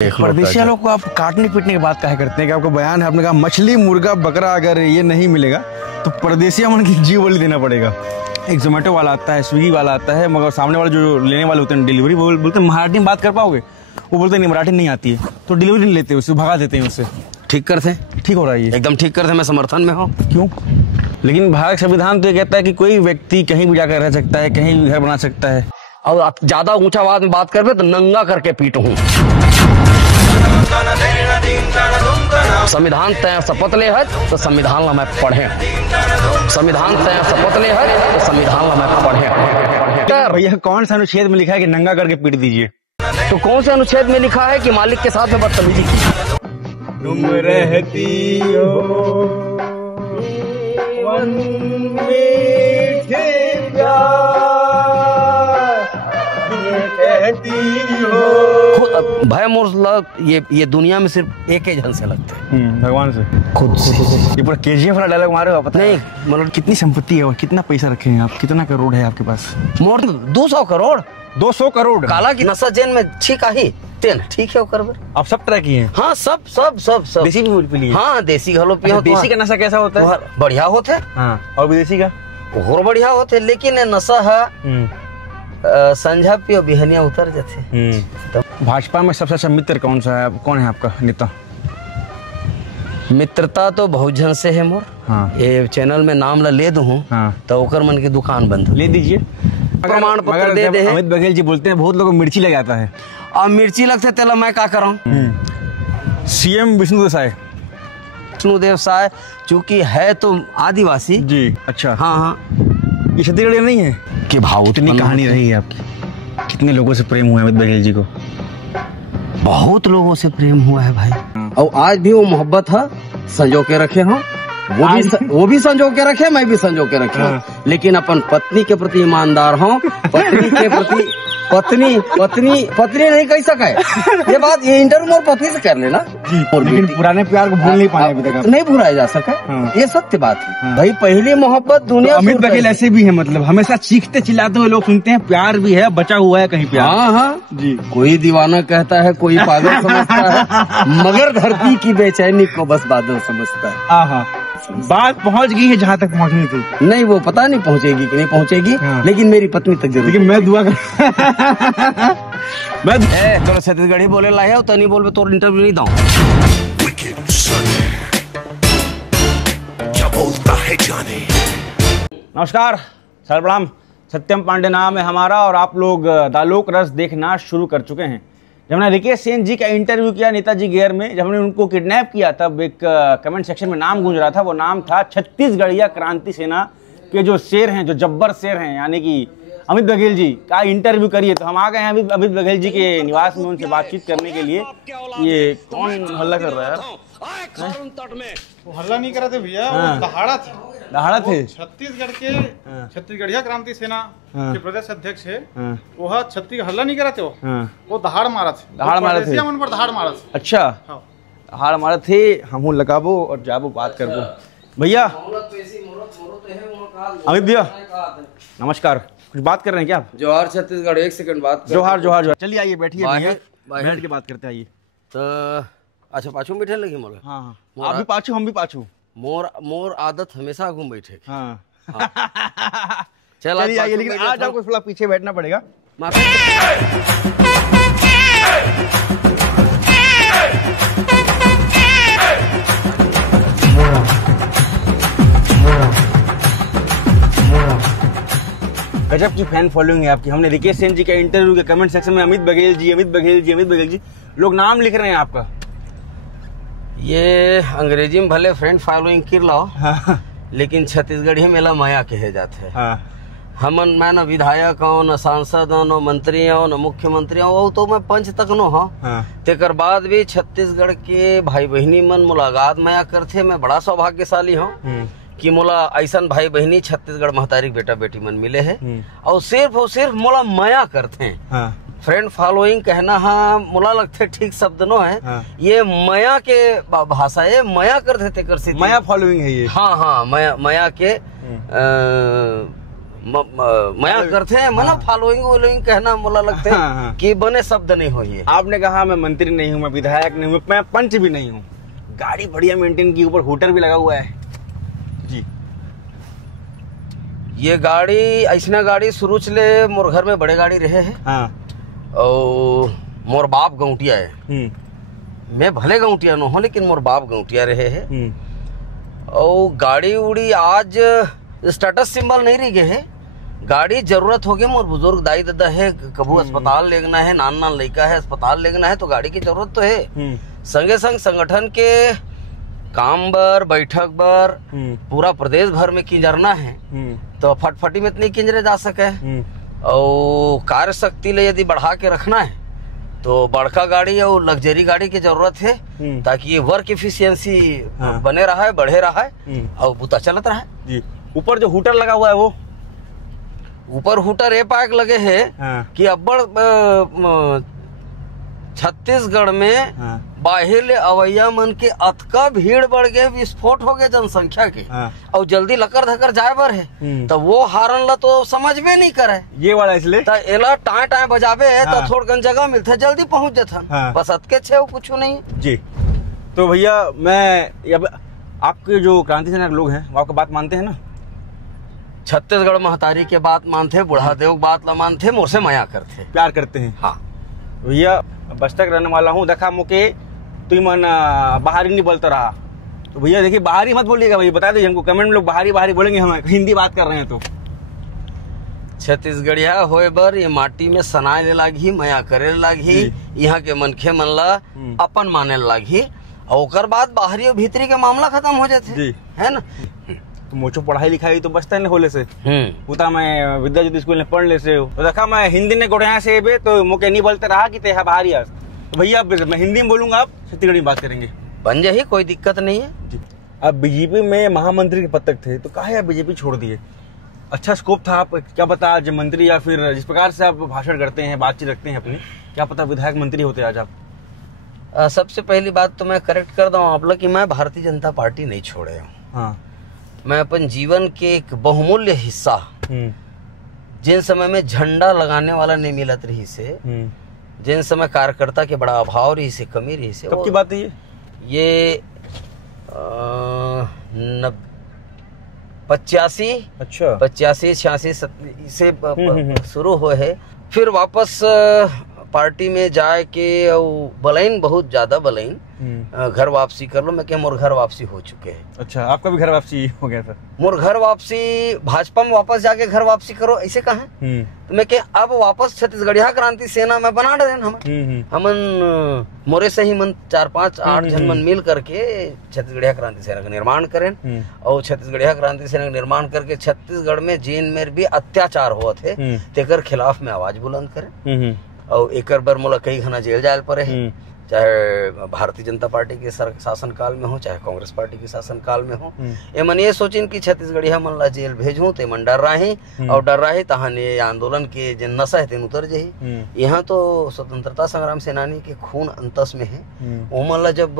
परदेशी लोग को आप काटने पीटने की बात क्या करते हैं कि आपका बयान है, आपने कहा मछली मुर्गा बकरा अगर ये नहीं मिलेगा तो परदेसिया मन की जीव बलि देना पड़ेगा। एक जोमेटो वाला आता है, स्विगी वाला आता है, मगर सामने वाले जो लेने वाले होते हैं डिलीवरी, वो बोलते हैं मराठी में बात कर पाओगे, वो बोलते हैं नहीं मराठी नहीं आती है, तो डिलीवरी नहीं लेते, उससे भगा देते हैं उससे। ठीक करते, ठीक हो रहा है ये, एकदम ठीक करते, मैं समर्थन में हूँ। क्यों? लेकिन भारत संविधान तो ये कहता है कि कोई व्यक्ति कहीं भी जाकर रह सकता है, कहीं भी घर बना सकता है। और आप ज्यादा ऊंचा आवाज में बात करते तो नंगा करके पीटूं। संविधान तय शपथ ले है तो संविधान ला मैं पढ़े, संविधान तय शपथ ले है तो संविधान ला मैं पढ़े। भैया कौन सा अनुच्छेद में लिखा है कि नंगा करके पीट दीजिए? तो कौन से अनुच्छेद में लिखा है कि मालिक के साथ में बदतमीजी की? तुम रहती हो वन मीठे प्यार, कहती हो। भय मोर ये दुनिया में सिर्फ एक ही जन से लगते हैं, भगवान से, खुद से। ये पूरा केजीएफ वाला डायलॉग मारे हो, पता नहीं मतलब कितनी संपत्ति है और कितना पैसा रखे हैं आप, कितना करोड़ है आपके पास? मोर 200 करोड़। 200 करोड़ काला की नशा जेन में ठीक आई तेन ठीक है कर। आप सब तरह की हैं? हाँ सब सब सब सब। देसी भी पी लिए? हाँ देसी घलो पियो। देसी का नशा कैसा होता है? बढ़िया होते। हाँ, और विदेशी का और बढ़िया होते, लेकिन नशा है संझा पियो बिहनिया उतर जाते। तो भाजपा में सबसे अच्छा मित्र कौन सा है, कौन है आपका नेता? मित्रता तो बहुजन से है मोर। हाँ। ये चैनल में नाम ला ले दूं। हाँ। तो ओकर मन की दुकान बंद ले दीजिए, प्रमाण पत्र दे दे। अमित बघेल जी बोलते हैं बहुत लोगों को मिर्ची लग जाता है। और मिर्ची लगते तेला मैं क्या कराऊं? सीएम विष्णुदेव साय चूंकि है तो आदिवासी जी। अच्छा। हाँ हाँ, ये छत्तीसगढ़ नहीं है कि भाव इतनी कहानी रही है आपकी, कितने लोगों से प्रेम हुआ है अमित बघेल जी को? बहुत लोगों से प्रेम हुआ है भाई, और आज भी वो मोहब्बत है संजो के रखे हो। वो भी संजो के रखे, मैं भी संजो के रखे। हाँ। लेकिन अपन पत्नी के प्रति ईमानदार हो, पत्नी के प्रति पत्नी नहीं कह सके ये बात, ये इंटरव्यू और पत्नी से कर लेना। लेकिन पुराने प्यार को भूल नहीं पाए अभी तक, नहीं भुलाया जा सका। हाँ। ये सत्य बात है। हाँ। भाई पहली मोहब्बत दुनिया। तो अमित बघेल ऐसे भी है, मतलब हमेशा चीखते चिल्लाते हुए लोग सुनते हैं, प्यार भी है, बचा हुआ है कहीं प्यार। हाँ हाँ जी। कोई दीवाना कहता है, कोई पागल समझता है, मगर धरती की बेचैनी को बस बादल समझता है। हाँ, बात पहुंच गई है जहाँ तक पहुंचनी थी। नहीं वो पता नहीं पहुंचेगी कि नहीं पहुंचेगी। हाँ। लेकिन मेरी पत्नी तक जरूर। लेकिन मैं दुआ कर तो छत्तीसगढ़ी बोले ला है, तो नहीं बोल तो इंटरव्यू नहीं दूं। क्या बोलता है जाने। नमस्कार, सर प्रणाम। सत्यम पांडे नाम है हमारा और आप लोग दालोक रस देखना शुरू कर चुके हैं। जब हमने रिकेश सेन जी का इंटरव्यू किया नेताजी गेयर में, जब हमने उनको किडनैप किया, तब एक कमेंट सेक्शन में नाम गूंज रहा था। वो नाम था छत्तीसगढ़िया क्रांति सेना के जो शेर हैं, जो जब्बर शेर हैं, यानी कि अमित बघेल जी का इंटरव्यू करिए। तो हम आ गए हैं अमित बघेल जी के निवास में उनसे बातचीत करने के लिए। ये कौन हल्ला कर रहा है? वो हल्ला नहीं कर रहे थे भैया, वो दहाड़ा थे। दहाड़ा थे? छत्तीसगढ़ के छत्तीसगढ़िया क्रांति सेना के प्रदेश अध्यक्ष है। वो छत्तीसगढ़ हल्ला नहीं कर रहे थे, वो दहाड़ मारा थे। दहाड़ मारा थे? मन पर दहाड़ मारा थे। अच्छा। दहाड़ मारा थे, हम लगाबो और जाबो बात करबो। भैया अमित भैया नमस्कार, कुछ बात कर रहे हैं क्या आप? जोहार छत्तीसगढ़, एक सेकंड बात। जोहार जोहार जोहार। चलिए आइए बैठिए भैया, बैठ के बात करते हैं। आइए। तो अच्छा पाछू बैठे लगी मोला? हाँ हाँ, आप भी पाछू हम भी पाछू। मोर आदत हमेशा घूम बैठे। हाँ। चलिए आइए, लेकिन आज आपको थोड़ा पीछे बैठना पड़ेगा। गजब की फैन फॉलोइंग है आपकी। हमने रिकेश सेन जी के इंटरव्यू के कमेंट सेक्शन में अमित बघेल जी, अमित बघेल जी, अमित बघेल जी लोग नाम लिख रहे हैं आपका। ये अंग्रेजी में भले फ्रेंड फॉलोइंग कर लो। हाँ। लेकिन छत्तीसगढ़ी मेला माया कहे जाते हैं। हाँ। हमन मैं न विधायक हूँ, न सांसद हूँ, न मंत्री हूँ, न मुख्यमंत्री हूँ, तो मैं पंच तक नो हूँ। हाँ। तेकर बाद भी छत्तीसगढ़ के भाई बहनी मन मुलाकात माया करते। मैं बड़ा सौभाग्यशाली हूँ कि मोला ऐसा भाई बहनी छत्तीसगढ़ महतारी बेटा बेटी मन मिले है, और सिर्फ मोला माया करते हैं। हाँ। फ्रेंड फॉलोइंग कहना हाँ मोला लगते ठीक शब्द नो है। हाँ। ये माया के भाषा है, माया करते थे कर माया फॉलोइंग है ये। हाँ हाँ, माया के मया करते हैं मना फॉलोइंग वॉलोइंग कहना मोला लगते है कि बने शब्द नहीं हो ये। आपने कहा मैं मंत्री नहीं हूँ, मैं विधायक नहीं हूँ, मैं पंच भी नहीं हूँ, गाड़ी बढ़िया मेंटेन की, ऊपर हूटर भी लगा हुआ है जी। ये गाड़ी ऐसा गाड़ी शुरू चले मोर घर में बड़े गाड़ी रहे है। हाँ। और मोर बाप गौटिया है, मैं भले गौटिया न हो लेकिन मोर बाप गौटिया रहे है। और गाड़ी उड़ी आज स्टेटस सिंबल नहीं रह गए है, गाड़ी जरूरत हो गई मोर बुजुर्ग दाई दादा है, कबू अस्पताल लेना है, नान नान लड़का है अस्पताल लेना है तो गाड़ी की जरूरत तो है। संगे संग संगठन के काम बर बैठक बर पूरा प्रदेश भर में किंजरना है तो फटफटी में इतनी किंजरे जा सके। और कार्य शक्ति ले यदि बढ़ा के रखना है तो बड़का गाड़ी और लग्जरी गाड़ी की जरूरत है ताकि ये वर्क एफिशिएंसी बने रहा है, बढ़े रहा है और बुता चलत रहा है जी। ऊपर जो हूटर लगा हुआ है वो ऊपर हूटर ए पाक लगे है कि अब्बड़ छत्तीसगढ़ में बाहर अवैया मन के अतका भीड़ बढ़ गए, विस्फोट हो गए जनसंख्या के और जल्दी लकर धकर जाए बर है तो वो हारन ला तो समझ में नहीं करे ये वाला, इसलिए तो एला टाए टाए बजावे है तो थोड़कन जगह मिलता है जल्दी पहुंच जाता बस अतके छे कुछ नहीं जी। तो भैया मैं अब आपके जो क्रांति सेना के लोग हैं वो आपकी बात मानते हैं ना? छत्तीसगढ़ महतारी के बात मानते, बुढ़ा देव बात ला मानते, मोर से माया करते, प्यार करते हैं। हाँ भैया बस्तर रहने वाला हूँ, देखा मुके तुम मन बाहरी नहीं बोलता रहा तो भैया देखिए बाहरी मत बोलिएगा भैया, बता दीजिए हमको कमेंट में लोग बाहरी बाहरी बोलेंगे, हम हिंदी बात कर रहे हैं तो। छत्तीसगढ़िया होए बर ये माटी में सनाए लागी, माया करे लागी, यहाँ के मनखे मन ला अपन माने लागी और ओकर बाद बाहरी और भीतरी के मामला खत्म हो जाते है ना। तो मुझे पढ़ाई लिखाई तो बचता नहीं होले से उता मैं विद्या ज्योति स्कूल में पढ़ ले से तो देखा मैं हिंदी ने गोढ़िया से बे तो मुके नहीं बोलते रहा कि तेहा बाहरी आज तो भैया मैं हिंदी में बोलूंगा, आप छत्तीसगढ़ी में बात करेंगे, बन जाए कोई दिक्कत नहीं है जी। अब बीजेपी में महामंत्री के पद तक थे तो काहे आप बीजेपी छोड़ दिए? अच्छा स्कोप था, आप क्या पता आज मंत्री या फिर जिस प्रकार से आप भाषण करते हैं बातचीत रखते हैं अपनी, क्या पता विधायक मंत्री होते आज आप। सबसे पहली बात तो मैं करेक्ट कर दूं आप लोग कि मैं भारतीय जनता पार्टी नहीं छोड़े हूँ। हाँ। मैं अपन जीवन के एक बहुमूल्य हिस्सा जिन समय में झंडा लगाने वाला नहीं मिलत रही से, जिन समय कार्यकर्ता के बड़ा अभाव रही से, कमी रही से, कब की बात है ये 85 अच्छा 85-86 से शुरू हुए है। फिर वापस पार्टी में जाए के और बलाइन बहुत ज्यादा बलाइन घर वापसी कर लो, मैं क्या मोर घर वापसी हो चुके हैं। अच्छा आपका भी घर वापसी हो गया था? मोर घर वापसी भाजपा में वापस जाके घर वापसी करो ऐसे कहा तो मैं क्या अब वापस छत्तीसगढ़िया क्रांति सेना में बना रहे हमन मोरे से ही मन 4-5-8 जन मन मिल करके छत्तीसगढ़िया क्रांति सेना का निर्माण करें और छत्तीसगढ़िया क्रांति सेना का निर्माण करके छत्तीसगढ़ में जिन में भी अत्याचार हुआ थे तेकर खिलाफ में आवाज बुलंद करें और एक बार मोला कई घना जेल जाए पड़े है, चाहे भारतीय जनता पार्टी के शासन काल में हो चाहे कांग्रेस पार्टी के शासन काल में हो। ये मन ये सोचिन कि छत्तीसगढ़िया मन ला जेल भेजूं तो मन डर रही और डर रही तहन ये आंदोलन के जिन नशा है तेन उतर जाही। यहाँ तो स्वतंत्रता संग्राम सेनानी के खून अंतस में है, वो मन ला जब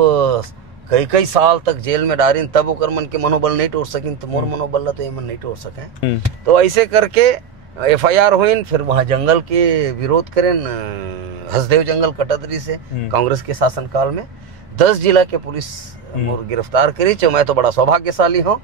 कई साल तक जेल में डारिन तब ओकर मन के मनोबल नहीं तोड़ सकिन तो मोर मनोबल ला तो ये मन नहीं तोड़ सके। तो ऐसे करके FIR हुई, फिर वहाँ जंगल के विरोध करें हसदेव जंगल कटदरी से कांग्रेस के शासनकाल में 10 जिला के पुलिस मोर गिरफ्तार करी। जो मैं तो बड़ा सौभाग्यशाली हूँ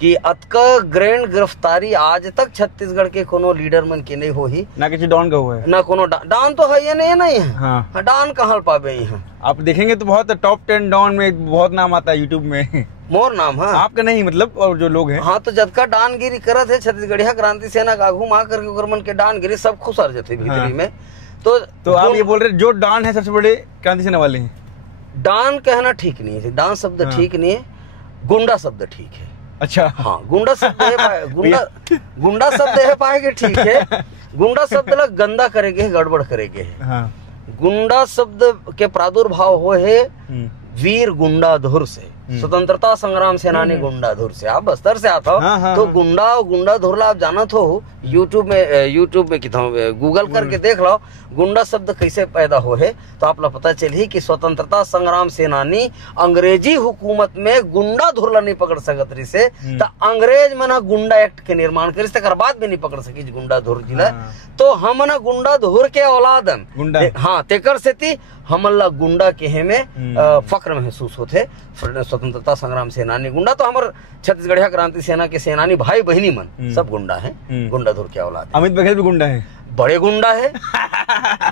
कि अतका ग्रैंड गिरफ्तारी आज तक छत्तीसगढ़ के कोनो लीडर मन के नहीं हो ही ना किसी डॉन का हुआ है ना कोनो डॉन तो है ये नहीं है। हाँ। डॉन कहाँ पावे यहाँ आप देखेंगे तो बहुत टॉप 10 डॉन में बहुत नाम आता है यूट्यूब में, मोर नाम है आपका नहीं मतलब और जो लोग हैं। हाँ तो जदका डानगिरी करत है छत्तीसगढ़िया क्रांति सेना का आगू मां करके ओकर मन के डानगिरी सब खुसर जाते भीतरी में। तो आप ये बोल रहे जो डान है सबसे बड़े क्रांति सेना वाले हैं? डान कहना ठीक नहीं है, डान शब्द ठीक नहीं है, गुंडा शब्द ठीक है। अच्छा हाँ गुंडा शब्द है, गुंडा शब्द है पाएंगे ठीक है, गुंडा शब्द ला गंदा करेगे गड़बड़ करेगे। गुंडा शब्द के प्रादुर्भाव हो है वीर गुंडाधुर से, स्वतंत्रता संग्राम सेनानी गुंडाधुर से। आप बस्तर से आता हो तो गुंडा और गुंडाधुर ला आप जानत हो यूट्यूब में कितना गूगल करके देख लो गुंडा शब्द कैसे पैदा हो है, तो आप लोग पता चली कि स्वतंत्रता संग्राम सेनानी अंग्रेजी हुकूमत में गुंडा धुरला नहीं पकड़ सकत रही से, तो अंग्रेज मना गुंडा एक्ट के निर्माण करी तक बाद में नहीं पकड़ सकी गुंडा धुर जिला। तो हम ना गुंडा धुर के औलादन गुंडा, हाँ तेकर से थी हमला गुंडा के में फक्र महसूस होते। स्वतंत्रता संग्राम सेनानी गुंडा तो हमारे छत्तीसगढ़िया क्रांति सेना के सेनानी भाई बहनी मन सब गुंडा है, गुंडा धुर के औलाद। अमित बघेल भी गुंडा है, बड़े गुंडा है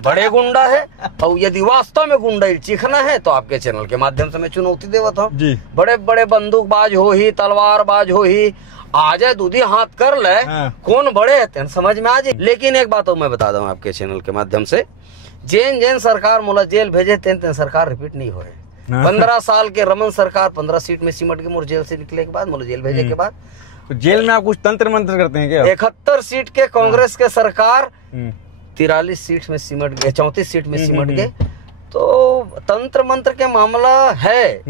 बड़े गुंडा है। और यदि वास्तव में गुंडा चीखना है तो आपके चैनल के माध्यम से मैं चुनौती देवत हूँ। बड़े बड़े बंदूकबाज हो ही, तलवारबाज हो ही, आ जाए दूधी हाथ कर ले, कौन बड़े है समझ में आ जाए। लेकिन एक बात मैं बता दूं आपके चैनल के माध्यम से, जेन सरकार मोला जेल भेजे तेन सरकार रिपीट नहीं हो। 15 साल के रमन सरकार 15 सीट में सिमट के मोर जेल से निकले के बाद, मोला जेल भेजे के बाद तो जेल में आप कुछ तंत्र मंत्र करते हैं क्या? 71 सीट के कांग्रेस के सरकार 43 सीट में सिमट गए, 34 सीट में सिमट गए। तो तंत्र मंत्र के मामला है,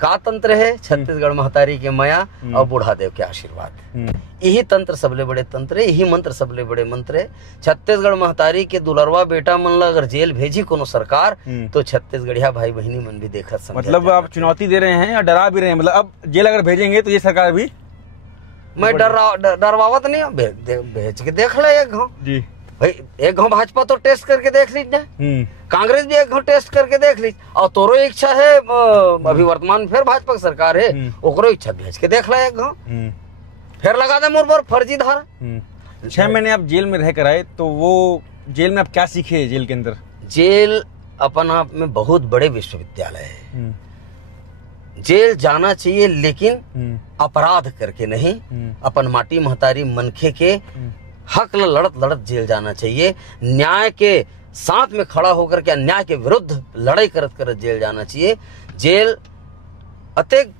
का तंत्र है? छत्तीसगढ़ महतारी के माया और बूढ़ादेव के आशीर्वाद, यही तंत्र सबले बड़े तंत्र है, यही मंत्र सबले बड़े मंत्र है। छत्तीसगढ़ महतारी के दुलरवा बेटा मन ला अगर जेल भेजी कोनो सरकार तो छत्तीसगढ़िया भाई बहनी मन भी देखत समझ। मतलब आप चुनौती दे रहे हैं या डरा भी रहे हैं? मतलब अब जेल अगर भेजेंगे तो ये सरकार भी, मैं डरवावत नहीं, भेज के देख ले एक घाव जी भाई, एक घाव भाजपा तो टेस्ट करके देख लीजिए, कांग्रेस भी एक घाव टेस्ट करके देख लीजिए, और तोरो इच्छा है अभी वर्तमान फिर भाजपा की सरकार है, ओकरो इच्छा भेज के देख ले एक घाव, फिर लगा दे मोर पर फर्जी धारा। 6 महीने आप जेल में रह कर आए, तो वो जेल में आप क्या सीखे? जेल के अंदर जेल अपन आप में बहुत बड़े विश्वविद्यालय है। जेल जाना चाहिए लेकिन अपराध करके नहीं, अपन माटी महतारी मनखे के हक लड़त लड़त जेल जाना चाहिए। न्याय के साथ में खड़ा होकर के अन्याय के विरुद्ध लड़ाई करत करत जेल जाना चाहिए। जेल अतेक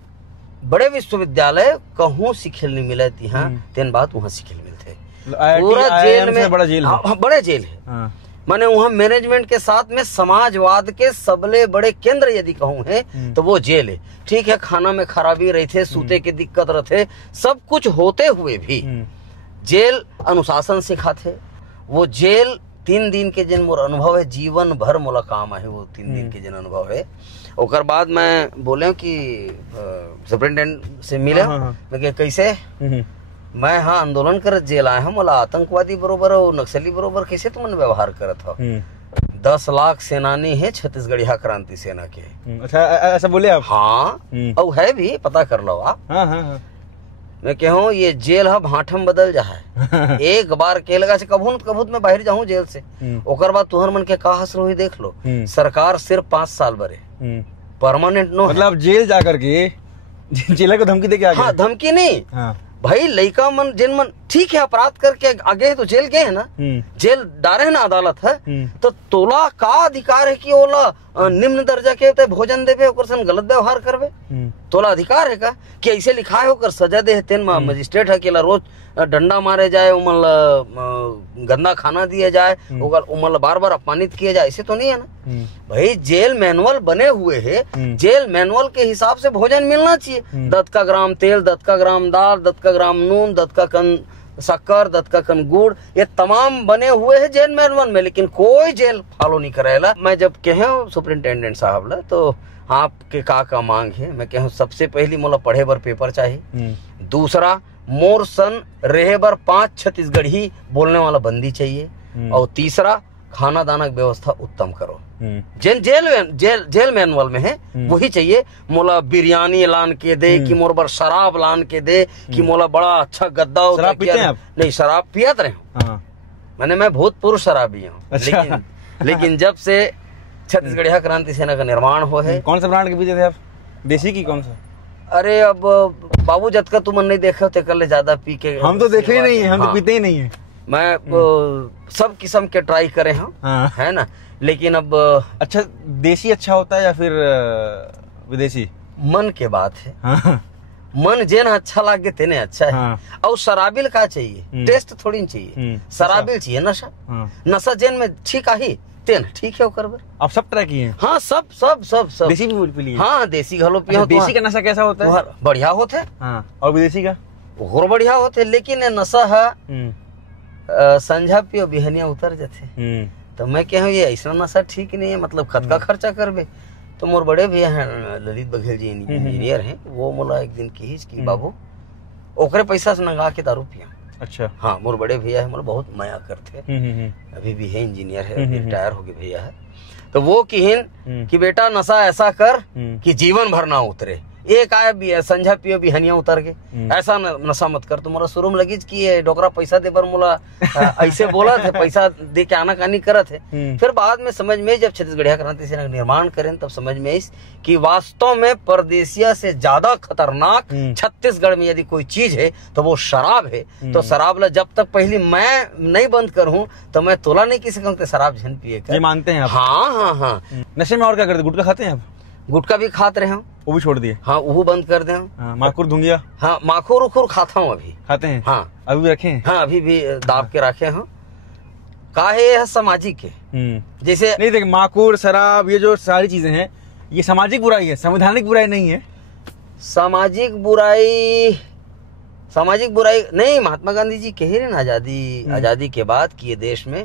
बड़े विश्वविद्यालय कहूँ सिखेल नहीं मिले यहाँ, तेन बात वहाँ सिखेल मिलते। पूरा जेल में बड़ा जेल है, बड़े जेल है, माने वहाँ मैनेजमेंट के साथ में समाजवाद के सबले बड़े केंद्र यदि कहूँ है तो वो जेल है। ठीक है, खाना में खराबी रही थे, सूते के दिक्कत रहते, सब कुछ होते हुए भी जेल अनुशासन सिखाते। वो जेल 3 दिन के जिन मोर अनुभव है, जीवन भर मोला काम है वो 3 दिन के जिन अनुभव है। ओकर बाद मैं बोले कि सुपरिटेंडेंट से मिले, मैं कैसे मैं हाँ आंदोलन करत जेल आया हूँ, मोला आतंकवादी बरोबर और नक्सली बरोबर कैसे तुमने व्यवहार करत हो? 10 लाख सेनानी है छत्तीसगढ़िया क्रांति सेना के। अच्छा, ऐसा बोले आप? हाँ, और है भी, पता कर लो आप। मैं कहूँ ये जेल है भाठम बदल जा है। एक बार के लगा से कभूत में बाहर जाऊँ जेल से, ओकर बाद तुहर मन के का हसर हुई देख लो। सरकार सिर्फ 5 साल बरे परमानेंट नो, मतलब जेल जा करके जेल को धमकी दे के आ गए? हाँ, धमकी नहीं भाई, लड़का मन जिन मन ठीक है अपराध करके आगे है तो जेल गए है ना, जेल डारे है ना अदालत है, तो तोला का अधिकार है कि ओला निम्न दर्जा के भोजन देवे, ओकर संग गलत व्यवहार करवे? तोला अधिकार है का कि ऐसे लिखा है ओकर सजा दे? तेन मजिस्ट्रेट है कि रोज डंडा मारे जाए, उमल गंदा खाना दिया जाए, ओकर उमल बार बार अपमानित किया जाए, ऐसे तो नहीं है ना भाई। जेल मैनुअल बने हुए है, जेल मैनुअल के हिसाब से भोजन मिलना चाहिए। 10 का ग्राम तेल, 10 का ग्राम दाल, 10 का ग्राम नून, 10 का कन शक्कर, 10 का कन गुड़, ये तमाम बने हुए हैं जेल मैनुअल में, लेकिन कोई जेल फॉलो नहीं करेला। मैं जब कहे सुपरिटेंडेंट साहब ला तो आपके का मांग है, मैं कहूँ सबसे पहली मोला पढ़े बर पेपर चाहिए, दूसरा मोर सन रहे बर 5 छत्तीसगढ़ी बोलने वाला बंदी चाहिए, और तीसरा खाना दाना की व्यवस्था उत्तम करो। जेल मैनुअल में है वही चाहिए। मोला बिरयानी लान के दे कि मोर बर शराब लान के दे कि मोला बड़ा अच्छा गद्दा। शराब पीते हैं आप? नहीं, शराब पियत रहे मैंने, मैं भूतपूर्व शराबी हूँ। अच्छा। लेकिन जब से छत्तीसगढ़िया क्रांति सेना का निर्माण हो है। कौन सा ब्रांड के पीते थे आप? देसी की कौन सा? अरे अब बाबू जत का तुम नहीं देखे होते कर ले ज्यादा पी के। हम तो देखे ही नहीं है, हम तो पीते ही नहीं है। मैं सब किस्म के ट्राई करे हैं, है ना, लेकिन अब अच्छा देसी अच्छा होता है या फिर विदेशी? मन के बात है। मन जेन अच्छा लागे तेने अच्छा है। और शराबिल का चाहिए, टेस्ट थोड़ी न चाहिए, शराबिल चाहिए नशा। नशा जेन में ठीक आई तेन ठीक है ओकर बर। आप सब ट्राई किए हैं? हाँ, सब सब सब सब। देसी भी पी लिए? हाँ, देसी घलो पियो। देसी का नशा कैसा होता है? बढ़िया होता है। और विदेशी का और बढ़िया होते, लेकिन नशा है संझा पियो बिहनिया उतर जाते। तो मैं कहूँ ये ऐसा नशा ठीक नहीं है, मतलब खत का खर्चा करबे। तो मोर बड़े भैया हैं ललित बघेल जी, इंजीनियर हैं, वो मोला एक दिन कहिस कि बाबू ओकरे पैसा से नंगा के दारू पिया। अच्छा। हाँ, मोर बड़े भैया है, मोला बहुत माया करते, अभी भी है, इंजीनियर है, रिटायर हो गए भैया है। तो वो कहिन कि बेटा नशा ऐसा कर कि जीवन भर ना उतरे, एक आया संझा पियो बिहनिया उतर के, ऐसा नशा मत कर। तो मोला शुरू में लगी कि डोकरा पैसा दे बर मोला ऐसे बोला थे, पैसा दे के आना कानी करत है। फिर बाद में समझ में, जब छत्तीसगढ़िया क्रांति सेना निर्माण करें तब समझ में इस कि वास्तव में परदेसिया से ज्यादा खतरनाक छत्तीसगढ़ में यदि कोई चीज है तो वो शराब है। तो शराब ला जब तक पहले मैं नहीं बंद करूं तो मैं तोला नहीं किसी कहूँ शराब झन पिए कर। ये मानते हैं आप? हाँ हाँ हाँ। नशे में और क्या करते? गुटखा खाते हैं आप? गुटखा भी खाते रहे, वो भी छोड़ दिए? हाँ, वो बंद कर दे। माखुर धुंगिया? हाँ, माखुर उखुर खाता हूँ अभी। खाते हैं? हाँ, अभी भी रखे हैं? हाँ, अभी भी दाब के रखे हैं। काहे है सामाजिक है, जैसे नहीं देख, माखुर शराब ये जो सारी चीजें हैं ये सामाजिक बुराई है, संवैधानिक बुराई नहीं है। सामाजिक बुराई नहीं। महात्मा गांधी जी कह रहे ना आजादी के बाद कि ये देश में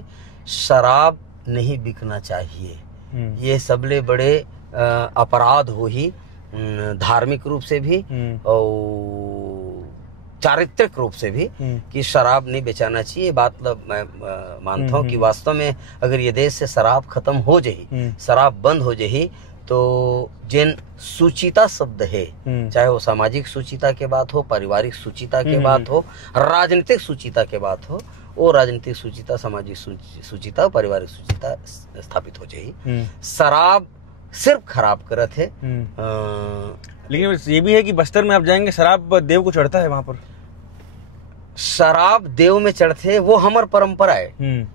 शराब नहीं बिकना चाहिए, ये सबले बड़े अपराध हो ही, धार्मिक रूप से भी और चारित्रिक रूप से भी, कि शराब नहीं बेचाना चाहिए। बात मैं मानता हूँ कि वास्तव में अगर ये देश से शराब खत्म हो जाही, शराब बंद हो जाही, तो जिन सुचिता शब्द है, चाहे वो सामाजिक सुचिता के बात हो, पारिवारिक सुचिता के बात हो, राजनीतिक सुचिता के बात हो, वो राजनीतिक सुचिता, सामाजिक सुचिता, पारिवारिक सुचिता स्थापित हो जाही। शराब सिर्फ खराब करत है। लेकिन ये भी है कि बस्तर में आप जाएंगे शराब देव को चढ़ता है, वहां पर शराब देव में चढ़ते, वो हमार परंपरा है।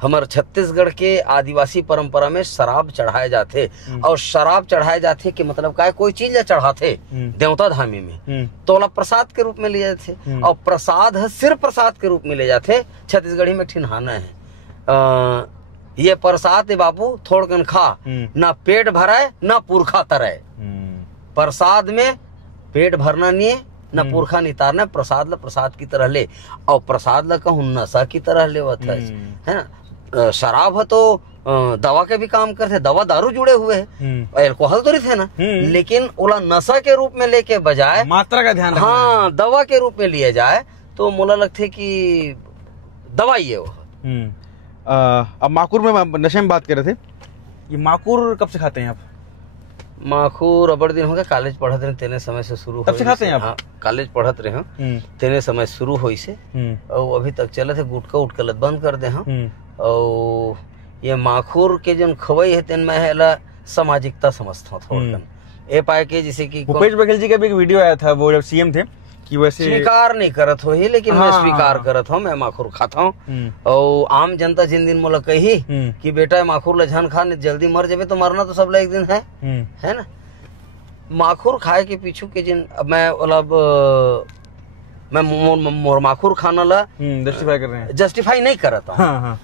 हमार छत्तीसगढ़ के आदिवासी परंपरा में शराब चढ़ाए जाते, और शराब चढ़ाए जाते कि मतलब का कोई चीज चढ़ाते देवता धामी में, तो ओला प्रसाद के रूप में ले जाते, और प्रसाद है सिर्फ प्रसाद के रूप में ले जाते। छत्तीसगढ़ी में ठिनहाना है, ये प्रसाद है बाबू, थोड़कन खा, ना पेट भराए ना पुरखा तराए। प्रसाद में पेट भरना नहीं है, ना पुरखा नितारना, प्रसाद ला प्रसाद की तरह ले, और प्रसाद ला कहूँ नशा की तरह लेवत है ना। शराब है तो दवा के भी काम करते, दवा दारू जुड़े हुए हैं, अल्कोहल तो नहीं थे ना, लेकिन ओला नशा के रूप में लेके बजाय मात्रा का ध्यान, हाँ, दवा के रूप में लिए जाए तो मोला लगते कि दवाई है वो। अब माखुर में नशे में बात कर रहे थे, ये माखुर कब से खाते हैं आप? माखुर अबर दिन हो गया, कॉलेज पढ़त रहे तेने समय से शुरू। तब से खाते हैं आप? हाँ, कॉलेज पढ़त रहे हैं तेने समय शुरू हुई से, और अभी तक चले थे। गुटका उटकलत बंद कर दे हैं, और ये माखुर के जो खवई है तेन मैं है सामाजिकता समझता हूँ थोड़ा ए पाए के, जैसे कि भूपेश बघेल जी का भी एक वीडियो आया था, वो जब सीएम थे, कि वैसे स्वीकार नहीं करत हो ही, लेकिन मैं स्वीकार करत हूँ, मैं माखुर खाता हूँ। और आम जनता जिन दिन मोला कही कि बेटा माखुर लझन खा, जल्दी मर जाबे, तो मरना तो सब एक दिन है ना। माखुर खाए के पीछू के जिन मैं मतलब मैं मोर माखुर खाना ला जस्टिफाई कर रहे हैं, जस्टिफाई नहीं करता हूँ।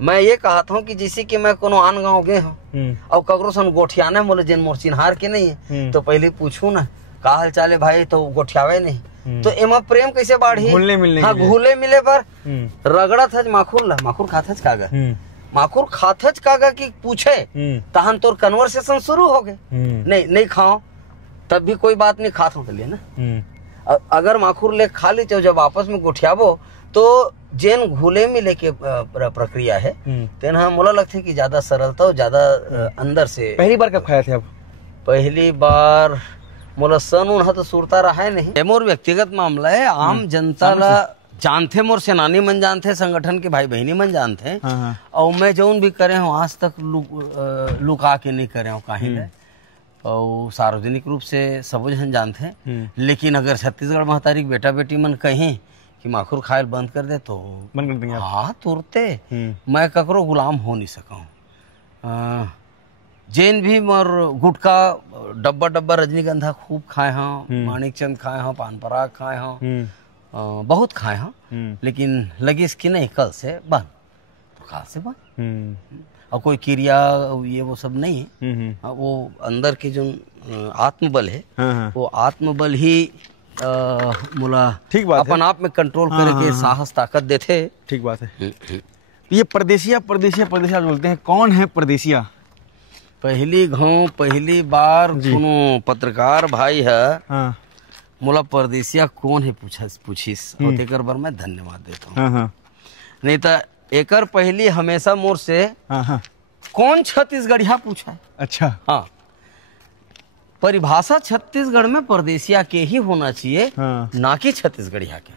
मैं ये कहता हूँ कि जैसे कि मैं कोनो आन गाँव गए हूँ और ककरो सन गोठियाना मोले जिन मोर चिन्हार के नहीं है, तो पहले पूछू ना का हाल चाले भाई, तो गोठियावे नहीं, तो एमा प्रेम कैसे बाढ़ी? घुलने मिलने, हाँ, घुले मिले पर रगड़ा था माखुर ला, माखुर खाथच कागा, माखुर खाथच कागा की पूछे तहन तोर कन्वर्सेशन शुरू हो गए। नहीं खाओ तब भी कोई बात नहीं, खात हो लिए ना। अगर माखुर ले खा ली, जब आपस में गोठियाबो तो जेन घुले मिले के प्रक्रिया है तेन हाँ मोला लगते कि ज्यादा सरलता और ज्यादा अंदर से। पहली बार कब खाया थे आप? पहली बार मोला सन उन तो सुरता रहा है नहीं, मोर व्यक्तिगत मामला है। आम जनता ला जानते, मोर सेनानी मन जानते, संगठन के भाई बहनी मन जानते, और मैं जौन भी करे हूँ आज तक लुका के नहीं करे हूँ कहीं, और सार्वजनिक रूप से सब जन जानते हैं। लेकिन अगर छत्तीसगढ़ महतारी बेटा बेटी मन कहें कि माखुर खायल बंद कर दे तो बंद कर देंगे? हाँ, तुरते। मैं ककरो गुलाम हो नहीं सकूँ। जैन भी मोर गुटका डब्बा रजनीगंधा खूब खाए हैं, माणिक चंद खाए हैं, पान पराग खाए हैं, बहुत खाए हैं, लेकिन लगिस कि नहीं कल से बंद, तो कल से बंद। और कोई क्रिया ये वो सब नहीं है, वो अंदर के जो आत्मबल है, वो आत्मबल ही मुला ठीक बात अपन आप में कंट्रोल करे के साहस ताकत देते। ठीक बात है। ये परदेसिया परदेसिया परदेसिया बोलते हैं, कौन है परदेसिया? पहली घाव पहली बार कोनो पत्रकार भाई है हाँ। मोला परदेसिया कौन है पूछिस और तेकर बर मैं धन्यवाद देता हूँ। हाँ। नहीं तो एकर पहली हमेशा मोर से हाँ। कौन छत्तीसगढ़िया पूछा है। अच्छा। हाँ, परिभाषा छत्तीसगढ़ में परदेसिया के ही होना चाहिए, हाँ। ना कि छत्तीसगढ़िया के।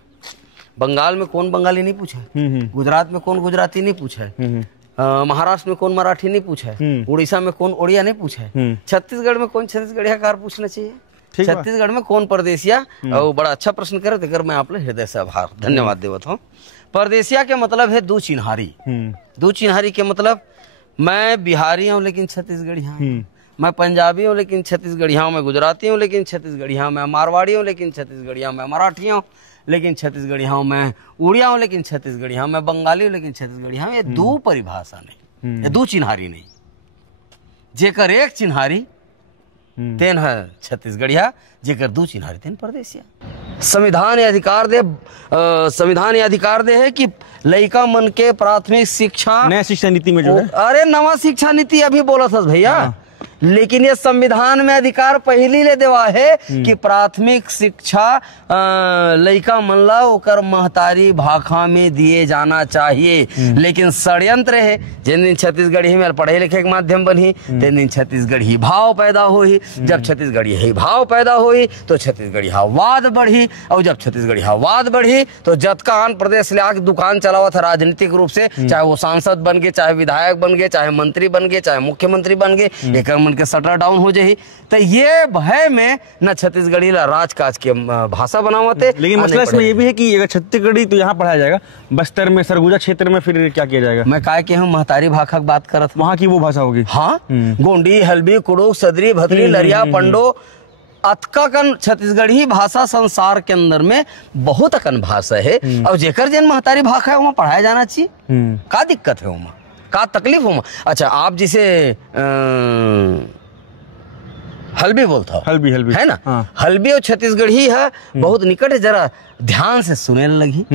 बंगाल में कौन बंगाली नहीं पूछा है, गुजरात में कौन गुजराती नहीं पूछा है, महाराष्ट्र में कौन मराठी नहीं पूछा है, उड़ीसा में कौन उड़िया नहीं पूछा है, छत्तीसगढ़ में कौन छत्तीसगढ़िया कार पूछना चाहिए, छत्तीसगढ़ में कौन परदेसिया। और बड़ा अच्छा प्रश्न करे तेकर मैं आप हृदय से आभार धन्यवाद देवत हूँ। परदेसिया के मतलब है दो चिन्हारी। दो चिन्हारी के मतलब मैं बिहारी हूँ लेकिन छत्तीसगढ़िया हूँ, मैं पंजाबी हूँ लेकिन छत्तीसगढ़िया हूँ, मैं गुजराती हूँ लेकिन छत्तीसगढ़िया हूँ, मैं मारवाड़ी हूँ लेकिन छत्तीसगढ़िया हूँ, मैं मराठी हूँ लेकिन छत्तीसगढ़िया हूँ, मैं उड़िया हूँ लेकिन छत्तीसगढ़िया हूँ, मैं बंगाली हूँ लेकिन छत्तीसगढ़िया हूँ। ये दो परिभाषा नहीं, ये दो चिन्हारी नहीं। जेकर एक चिन्हारी तेन है छत्तीसगढ़िया, जेकर दो चिन्हारी तेन परदेसिया। संविधान ये अधिकार दे है कि लड़का मन के प्राथमिक शिक्षा नया शिक्षा नीति में जो है, अरे नवा शिक्षा नीति अभी बोला था भैया, लेकिन ये संविधान में अधिकार पहली ले देवा है कि प्राथमिक शिक्षा लड़का मन ला ओकर महतारी भाषा में दिए जाना चाहिए। लेकिन षड्यंत्र है, जिन दिन छत्तीसगढ़ी में पढ़े लिखे के माध्यम बनी तेन दिन छत्तीसगढ़ी भाव पैदा होई, जब छत्तीसगढ़ी भाव पैदा होई तो छत्तीसगढ़ी वाद बढ़ी, और जब छत्तीसगढ़ी वाद बढ़ी तो जतका आंध्र प्रदेश ले आके दुकान चलावा था राजनीतिक रूप से, चाहे वो सांसद बन गए, चाहे विधायक बन गए, चाहे मंत्री बन गए, चाहे मुख्यमंत्री बन गए, एक के शटर डाउन हो जाही। तो ये भय में न छत्तीसगढ़ी ला राजकाज के भाषा बनावते। लेकिन मसला इसमें ये भी है कि अगर छत्तीसगढ़ी तो यहाँ पढ़ाया जाएगा, बस्तर में सरगुजा क्षेत्र में फिर क्या किया जाएगा? मैं काय के हम महतारी भाषा की बात करत, वहाँ की वो भाषा होगी। हाँ, गोंडी, हल्बी, कुड़ुक, सदरी, भतरी, लरिया, पंडो, अतकाकन छत्तीसगढ़ी भाषा संसार के अंदर में बहुत अकन भाषा है, और जेकर जन महतारी भाषा है वहाँ पढ़ाया जाना चाहिए। का दिक्कत है वहाँ, का तकलीफ हो? अच्छा, आप जिसे हल्बी बोलता हो, हल्बी है ना, हाँ। हल्बी और छत्तीसगढ़ी है बहुत निकट है, जरा ध्यान से सुने लगी।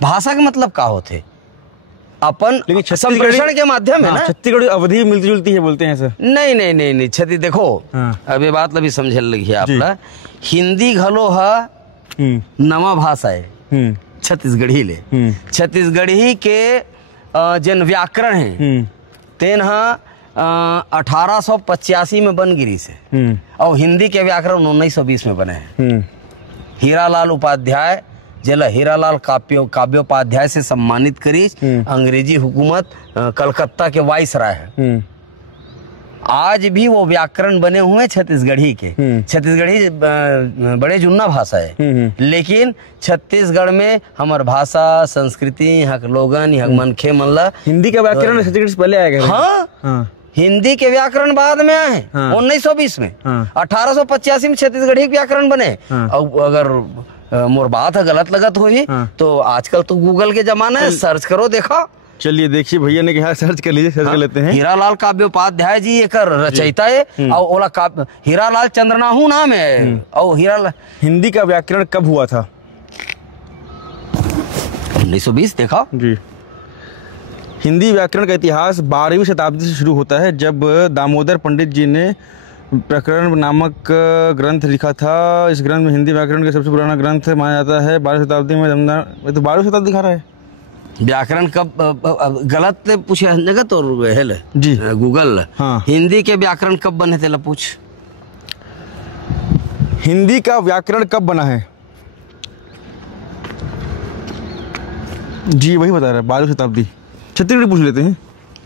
भाषा के मतलब का होते अपन संप्रेषण के माध्यम है ना। छत्तीसगढ़ी अवधि मिलती जुलती है बोलते हैं सर। नहीं छत्ती देखो, अब ये बात अभी समझे लगी है आपला। हिंदी घलो है नवा भाषा है छत्तीसगढ़ी ले। छत्तीसगढ़ी के जन व्याकरण है तेन 1885 में बन गिरी से, और हिंदी के व्याकरण 1920 में बने हैं। हीरालाल उपाध्याय जिला हीरालाल काव्योपाध्याय से सम्मानित करी अंग्रेजी हुकूमत कलकत्ता के वाइसराय है। आज भी वो व्याकरण बने हुए छत्तीसगढ़ी के। छत्तीसगढ़ी बड़े जुन्ना भाषा है, लेकिन छत्तीसगढ़ में हमार भाषा संस्कृति यहाँ के लोगन यहाँ मनखे मन ला हिंदी का व्याकरण छत्तीसगढ़ से पहले आएगा। हाँ, हिंदी के व्याकरण बाद में आए 1920 में। 1885 में छत्तीसगढ़ी व्याकरण बने। और अगर मोर बात गलत लगत हुई तो आजकल तो गूगल के जमाना है, सर्च करो देखा। चलिए देखिए, भैया ने कहा सर्च कर लीजिए, सर्च कर लेते हैं। हीरालाल काव्योपाध्याय जी एक रचयिता है, और ओला हीरालाल चंद्रनाहू नाम है। और हीरालाल हिंदी का व्याकरण कब हुआ था? 1920 देखा जी। हिंदी व्याकरण का इतिहास 12वीं शताब्दी से शुरू होता है, जब दामोदर पंडित जी ने प्रकरण नामक ग्रंथ लिखा था। इस ग्रंथ में हिंदी व्याकरण का सबसे पुराना ग्रंथ माना जाता है। 12वीं शताब्दी में जमदार, तो 12वीं शताब्दी दिखा रहा है। व्याकरण कब गलत पूछे जगत और हेल जी गूगल। हाँ। हिंदी के व्याकरण कब बने थे? पूछ, हिंदी का व्याकरण कब बना है? जी वही बता रहा है, 12वीं शताब्दी। छत्तीसगढ़ी पूछ लेते हैं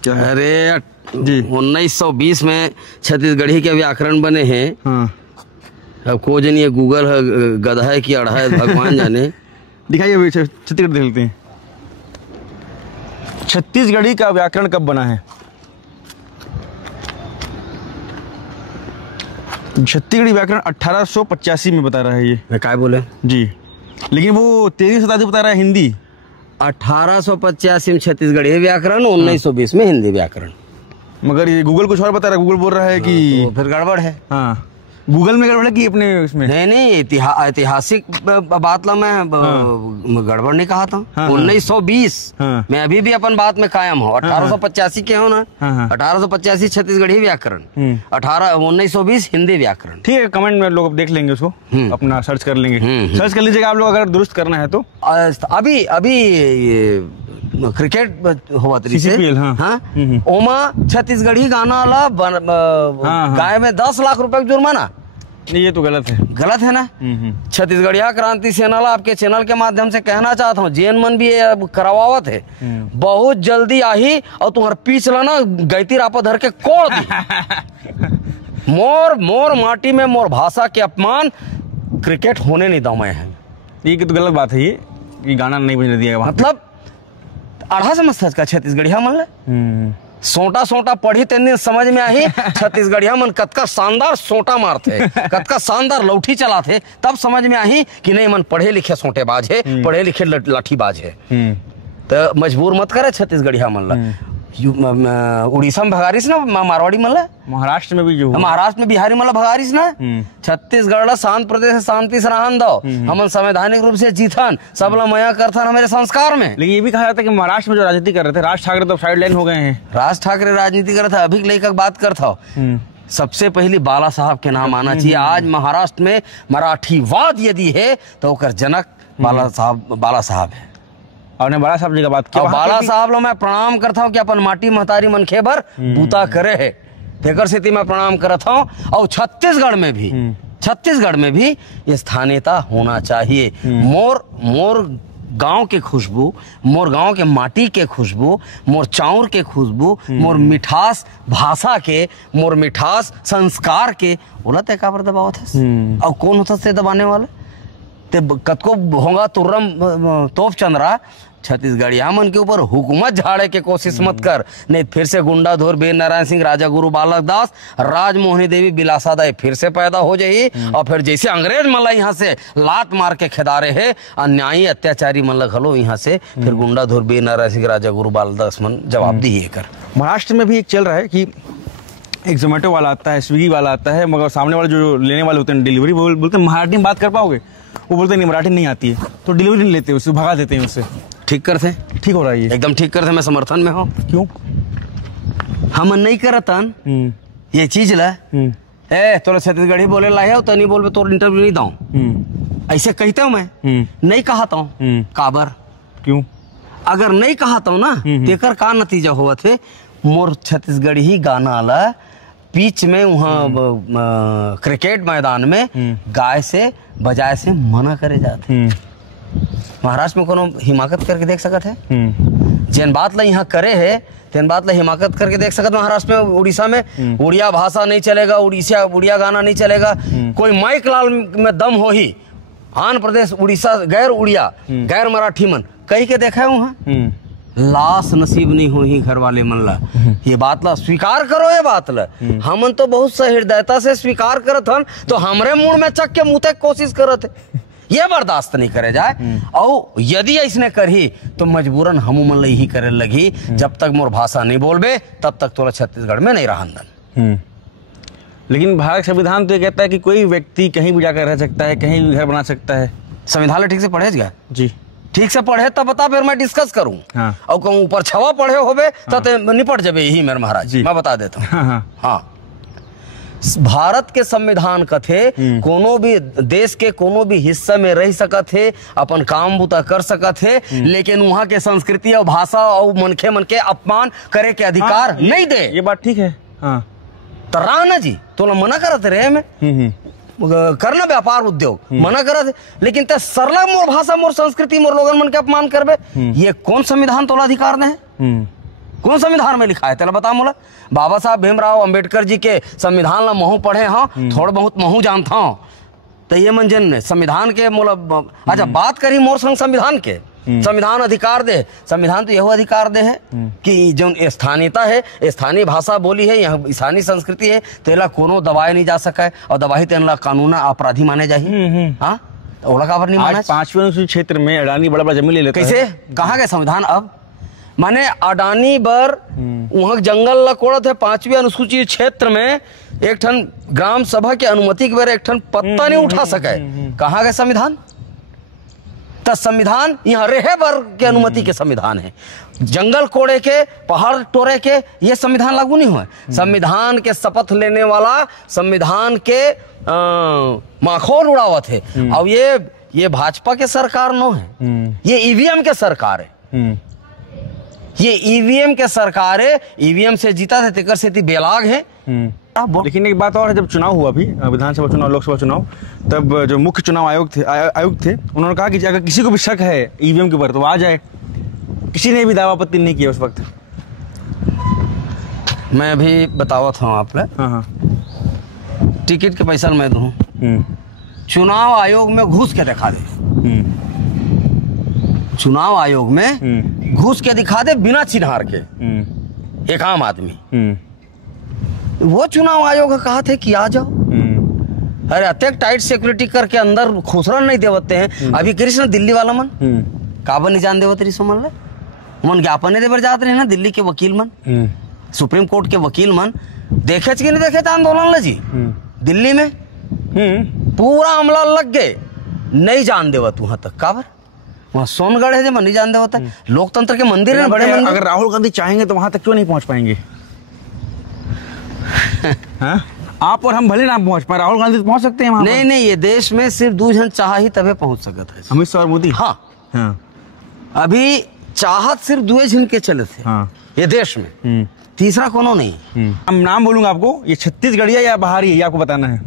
क्या? अरे जी 1920 में छत्तीसगढ़ी के व्याकरण बने हैं। हाँ। अब को जन ये गूगल है गधा है कि अढ़ा है भगवान जाने। दिखाइए छत्तीसगढ़ देख लेते हैं। छत्तीसगढ़ी का व्याकरण कब बना है? छत्तीसगढ़ी व्याकरण 1885 में बता रहा है ये। क्या बोले जी, लेकिन वो 13वीं शताब्दी बता रहा है हिंदी। 1885 में छत्तीसगढ़ी व्याकरण, 1920 में हिंदी व्याकरण। मगर ये गूगल कुछ और बता रहा है। गूगल बोल रहा है कि तो फिर गड़बड़ है। हाँ, गूगल में गड़बड़ की अपने उसमें? नहीं, ऐतिहासिक बात ला मैं गड़बड़ नहीं कहा था। 1920 मैं अभी भी अपन बात में कायम हूँ। 1885 के हो ना, 1885 छत्तीसगढ़ी व्याकरण, 1920 हिंदी व्याकरण। ठीक है, कमेंट में लोग देख लेंगे उसको, अपना सर्च कर लेंगे। सर्च कर लीजिएगा आप लोग अगर दुरुस्त करना है तो। अभी क्रिकेट हुआ से ओमा छत्तीसगढ़ी गाना ला गाय में 10 लाख रुपए का जुर्माना। ये तो गलत है ना। छत्तीसगढ़िया क्रांति सेना ला आपके चैनल के माध्यम से कहना चाहता हूँ, जेन मन भी ये करवावत है, बहुत जल्दी आही और तुम्हारे पीछ ला ना गैती रापा धर के कोड़ दी। मोर माटी में मोर भाषा के अपमान क्रिकेट होने नहीं दो मैं है। ये तो गलत बात है, ये गाना नहीं बजने दिया। मतलब आधा समझ का छत्तीसगढ़िया मन सोटा पढ़ी तेन समझ में आई। छत्तीसगढ़िया मन कतका शानदार सोटा मारते, कतका शानदार लौठी चलाते, तब समझ में आई कि नहीं मन पढ़े लिखे सोटेबाज है, पढ़े लिखे लाठीबाज है। तो मजबूर मत करे छत्तीसगढ़िया मन ला। उड़ीसा में भगारिस ना मारवाड़ी मन ला, महाराष्ट्र में भी जो महाराष्ट्र में बिहारी मन ला भगारिस ना। छत्तीसगढ़ ला शांत प्रदेश है, शांति से रहन दो, हम संवैधानिक रूप से जीथन, सब ला मया करथन हमारे संस्कार में। लेकिन ये भी कहा जाता है कि महाराष्ट्र में जो राजनीति कर रहे थे राज ठाकरे तो साइड लाइन हो गए हैं। राज ठाकरे राजनीति कर रहे थे, अभी लेकर बात करता सबसे पहले बाला साहब के नाम आना चाहिए। आज महाराष्ट्र में मराठीवाद यदि है तो जनक बाला साहब है। और बाला साहब जी का बात किया, बाला साहब लो मैं प्रणाम करता हूँ कि अपन माटी महतारी मनखे भर बूता करे है, तेकर स्थिति में प्रणाम करता हूँ। और छत्तीसगढ़ में भी ये स्थानीयता होना चाहिए। मोर गांव के खुशबू, मोर गांव के माटी के खुशबू, मोर चाउर के खुशबू, मोर मिठास भाषा के, मोर मिठास संस्कार के बोला ते का पर दबावत है। और कौन होता से दबाने वाले ते कतको होगा तुर्रम तोप चंद्रा। छत्तीसगढ़िया मन के ऊपर हुकूमत झाड़े के कोशिश मत कर, नहीं फिर से गुंडा धोर वीर नारायण सिंह, राजा गुरु बालक दास, राजमोहनी देवी, बिलासा दाई फिर से पैदा हो जाई। और फिर जैसे अंग्रेज मला यहाँ से लात मार के खेदारे है, अन्यायी अत्याचारी मन घलो यहाँ से फिर गुंडा धोर वीर नारायण सिंह, राजा गुरु बालक दास मन जवाब दी कर। महाराष्ट्र में भी एक चल रहा है कि एक जोमेटो वाला आता है, स्विगी वाला आता है, मगर सामने वाले जो लेने वाले होते हैं डिलीवरी, वो बोलते हैं मराठी में बात कर पाओगे, वो बोलते नहीं मराठी नहीं आती है, तो डिलीवरी नहीं लेते, उससे भगा देते हैं। उससे ठीक करते, ठीक हो रहा है ये एकदम ठीक करते। मैं समर्थन में हूँ। क्यों हम नहीं करतन ये चीज ला तोरा छत्तीसगढ़ी बोले ला तो नहीं बोलबे तो इंटरव्यू नहीं दाऊं, ऐसे कहते हूँ। मैं नहीं कहता हूँ काबर, क्यों अगर नहीं कहता हूँ ना तेकर का नतीजा हुआ थे। मोर छत्तीसगढ़ी ही गाना ला बीच में वहाँ क्रिकेट मैदान में गाय से बजाय से मना करे जाते। महाराष्ट्र में कोनो हिमाकत करके देख सकत है, जैन बात ला यहाँ करे है तेन बात ला हिमाकत करके देख सकत। महाराष्ट्र में उड़ीसा में उड़िया भाषा नहीं चलेगा, उड़िया गाना नहीं चलेगा, कोई माइक लाल में दम हो ही। आंध्र प्रदेश उड़ीसा गैर उड़िया गैर मराठी मन कही के देखा है वहाँ लाश नसीब नहीं हो ही घर वाले मन ला। ये बात ला स्वीकार करो, ये बात ला हमन तो बहुत सहृदयता से स्वीकार करत हन, तो हमरे मुंह में चक के मुँह कोशिश करत है, ये बर्दाश्त नहीं करे जाए। और यदि ऐसने करही तो मजबूरन हमू मन यही करे लगी, जब तक मोर भाषा नहीं बोलबे तब तक तोरा छत्तीसगढ़ में नहीं रहन। लेकिन भारत संविधान तो ये कहता है कि कोई व्यक्ति कहीं भी जाकर रह सकता है, कहीं भी घर बना सकता है। संविधान ठीक से पढ़े गया जी, ठीक से पढ़े तब बता, फिर मैं डिस्कस करूं। हाँ। और कहूँ ऊपर छवा पढ़े होबे तो निपट जाबे यही मेरे महाराज, मैं बता देता हूँ। हाँ, भारत के संविधान कथे कोनो भी देश के कोनो भी हिस्सा में रह सकत है, अपन काम बुता कर सकत है, लेकिन वहाँ के संस्कृति और भाषा और मनखे मन के अपमान करे के अधिकार नहीं दे। ये बात ठीक है। हाँ, तो राणा जी तो मना करते रहे में करना व्यापार उद्योग मना करत, लेकिन ते सरला मोर भाषा मोर संस्कृति मोर लोगन मन के अपमान करबे, ये कौन संविधान तोला अधिकार दे है? कौन संविधान में लिखा है तेला बता मोला। बाबा साहब भीमराव अंबेडकर जी के संविधान ला महू पढ़े हाँ, थोड़ा बहुत महू जानता हूँ, तो ये मन जन संविधान के मोला। अच्छा, बात करी मोर संग संविधान के, संविधान अधिकार दे, संविधान तो यह अधिकार दे है कि जो स्थानीयता है, स्थानीय भाषा बोली है, यहाँ स्थानीय संस्कृति है, तेला कोनो दबाए नहीं जा सका है, और दबाई तेला कानून अपराधी माने जाए। हाँ, ओला काबर नहीं माना। 5वें अनुसूचित क्षेत्र में अडानी बड़ा बड़ा जमीन ले लेता है। कैसे कहाँ गए संविधान? अब माने अडानी बर वहाँ जंगल ला कोड़त है 5वीं अनुसूचित क्षेत्र में, एक ठन ग्राम सभा के अनुमति के बेरे एक ठन पत्ता नहीं उठा सके, कहाँ गए संविधान? तो संविधान यहाँ रहे बर के अनुमति के संविधान है, जंगल कोड़े के, पहाड़ तोड़े के ये संविधान लागू नहीं हुआ। संविधान के शपथ लेने वाला संविधान के माखौल उड़ावत है। अब ये भाजपा के सरकार नो है, ये ईवीएम के सरकार है, ये ईवीएम के सरकार है। ईवीएम से जीता थे तेकर से बेलाग है। लेकिन एक बात और है, जब चुनाव हुआ अभी विधानसभा चुनाव, लोकसभा चुनाव, तब जो मुख्य चुनाव आयुक्त थे उन्होंने कहा कि अगर किसी को भी शक है ईवीएम के ऊपर तो आ जाए। किसी ने भी दावा आपत्ति नहीं किया उस वक्त। मैं अभी बतावत हूँ आप हाँ। टिकट के पैसा मैं दूँ, चुनाव आयोग में घुस के दिखा दे, चुनाव आयोग में घुस के दिखा दे बिना चिन्हार के एक आम आदमी, वो चुनाव आयोग कहा थे कि आ जाओ। अरे अत्यंत टाइट सिक्योरिटी करके अंदर खुसरा नहीं देवते हैं। अभी कृष्ण दिल्ली वाला मन काबर नहीं जान देवत रही सो मन मन ज्ञापन नहीं देवर जाते रहे ना दिल्ली के वकील मन, सुप्रीम कोर्ट के वकील मन देखे कि नहीं देखे आंदोलन जी दिल्ली में पूरा अमला लग गए, नहीं जान देवत वहां तक। काबर? वहाँ सोनगढ़ है जो नहीं जान देवता, लोकतंत्र के मंदिर है बड़े मंदिर। अगर राहुल गांधी चाहेंगे तो वहां तक क्यों नहीं पहुंच पाएंगे? हाँ? आप और हम भले ना पहुंच पाए, राहुल गांधी तो पहुंच सकते हैं वहां। नहीं, ये देश में सिर्फ 2 जन चाह ही तभी पहुंच सकता है, अमित शाह और मोदी। हाँ। अभी चाहत सिर्फ 2 जन के चले थे ये देश में, तीसरा कोनो नहीं। हम नाम बोलूंगा आपको, ये छत्तीसगढ़िया या बाहरी है ये आपको बताना है।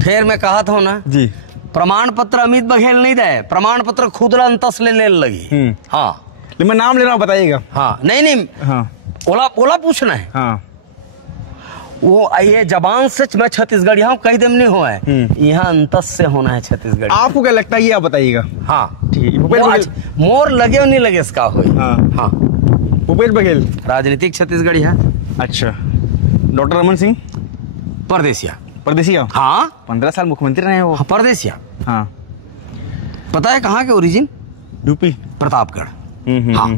फिर मैं कहा था ना जी, प्रमाण पत्र अमित बघेल नहीं दे, प्रमाण पत्र खुदरा अंतस ले लगी। हाँ, मैं नाम ले रहा हूँ, बताइएगा। हाँ, नहीं, हाँ, ओला पूछना है। हाँ, वो ये जबान से मैं छत्तीसगढ़ यहाँ कहीं देम नहीं हुआ है, यहाँ अंतस से होना है छत्तीसगढ़। आपको क्या लगता है ये आप बताइएगा। हाँ ठीक है। मोर लगे और नहीं लगे इसका हो। हाँ, भूपेश बघेल राजनीतिक छत्तीसगढ़ी है। अच्छा, डॉक्टर रमन सिंह परदेसिया। हाँ, 15 साल मुख्यमंत्री रहे वो। परदेसिया। हाँ, पता है कहाँ के ओरिजिन? यूपी, प्रतापगढ़। हाँ,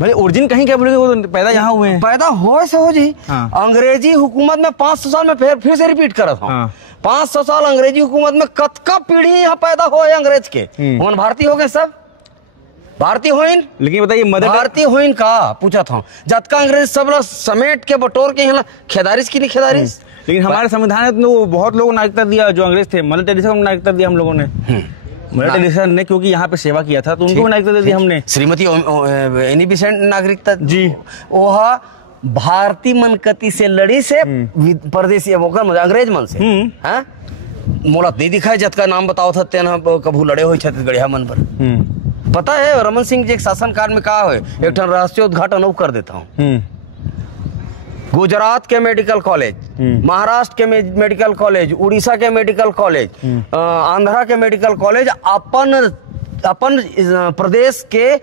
भाई ओरिजिन कहीं क्या बोलेंगे, वो पैदा यहाँ हुए हैं। पैदा हो से हो जी। हाँ। अंग्रेजी हुकूमत में 500 साल में फिर से रिपीट करत हूँ। हाँ। 500 साल अंग्रेजी हुकूमत में कतका पीढ़ी यहाँ पैदा हो अंग्रेज के, उन भारतीय हो गए, सब भारतीय होइन। लेकिन बताइए मदर भारतीय होइन का पूछा था, जतका अंग्रेज सब लोग समेट के बटोर के यहाँ खेदारिश की नहीं खेदारिश। लेकिन हमारे संविधान में तो बहुत लोगों ने नागरिकता दिया, जो अंग्रेज थे। मदर टेरेसा को नागरिकता दिया हम लोगों ने। मदर टेरेसा ने क्योंकि यहाँ पे सेवा किया था तो उनको नागरिकता दे दी हमने। श्रीमती एनी बेसेंट नागरिकता जी, वह भारतीय मनकती से लड़ी से परदेसी अंग्रेज मन से। हाँ, मोला नहीं दिखाए जतका नाम बताओ था तेना कभू लड़े हुए छत्तीसगढ़िया मन पर। पता है रमन सिंह जी एक शासनकाल में कहा है, एक ठन राष्ट्रीय उद्घाटन कर देता हूँ। गुजरात के मेडिकल कॉलेज, महाराष्ट्र के मेडिकल कॉलेज, उड़ीसा के मेडिकल कॉलेज, आंध्रा के मेडिकल कॉलेज अपन प्रदेश के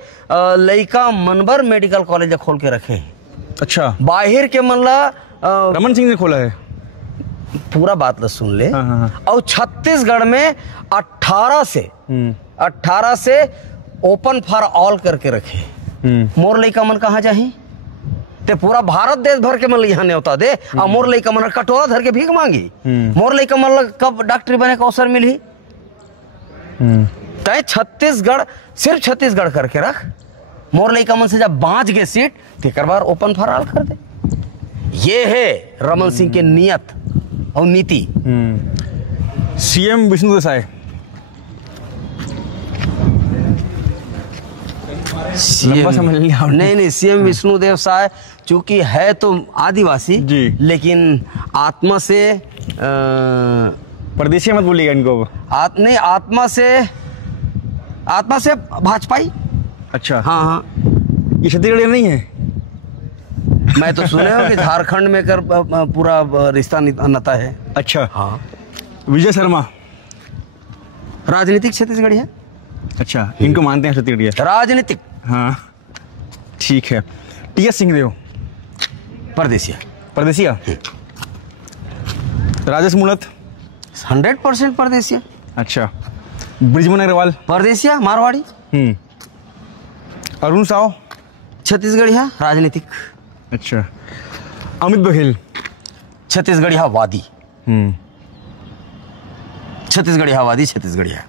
लइका मनबर मेडिकल कॉलेज खोल के रखे। अच्छा, बाहर के मनला रमन सिंह ने खोला है। पूरा बात ला सुन ले। हाँ। और छत्तीसगढ़ में 18 से ओपन फॉर ऑल करके रखे। मोर लइका मन कहाँ जाही? ते पूरा भारत देश भर के मन यहाँ न्योता दे, और मोर लइका मन कटोरा धर के भीख मांगी। मोर लइका मन कब डॉक्टरी बने का अवसर मिली? तय छत्तीसगढ़, सिर्फ छत्तीसगढ़ करके रख। मोर लइका मन से जब बाँच गए सीट तेकर बार ओपन फॉर ऑल कर दे। ये है रमन सिंह के नियत और नीति। सीएम विष्णु देसाई। नहीं, सीएम विष्णु देव साय चूंकि है तो आदिवासी जी, लेकिन आत्मा से परदेशी मत बोलिएगा इनको। नहीं, आत्मा से भाजपाई। अच्छा, हाँ, ये छत्तीसगढ़ नहीं है। मैं तो सुने हो कि झारखंड में कर पूरा रिश्ता नाता है। अच्छा, हाँ। विजय शर्मा राजनीतिक छत्तीसगढ़ी है। अच्छा, इनको मानते हैं छत्तीसगढ़ राजनीतिक। हाँ, ठीक है। टीएस सिंहदेव परदेसिया। राजेश मूलत 100% परदेसिया। अच्छा, ब्रिजमोहन अग्रवाल परदेसिया मारवाड़ी। अरुण साव छत्तीसगढ़िया राजनीतिक। अच्छा, अमित बघेल छत्तीसगढ़िया वादी, छत्तीसगढ़िया वादी, छत्तीसगढ़िया।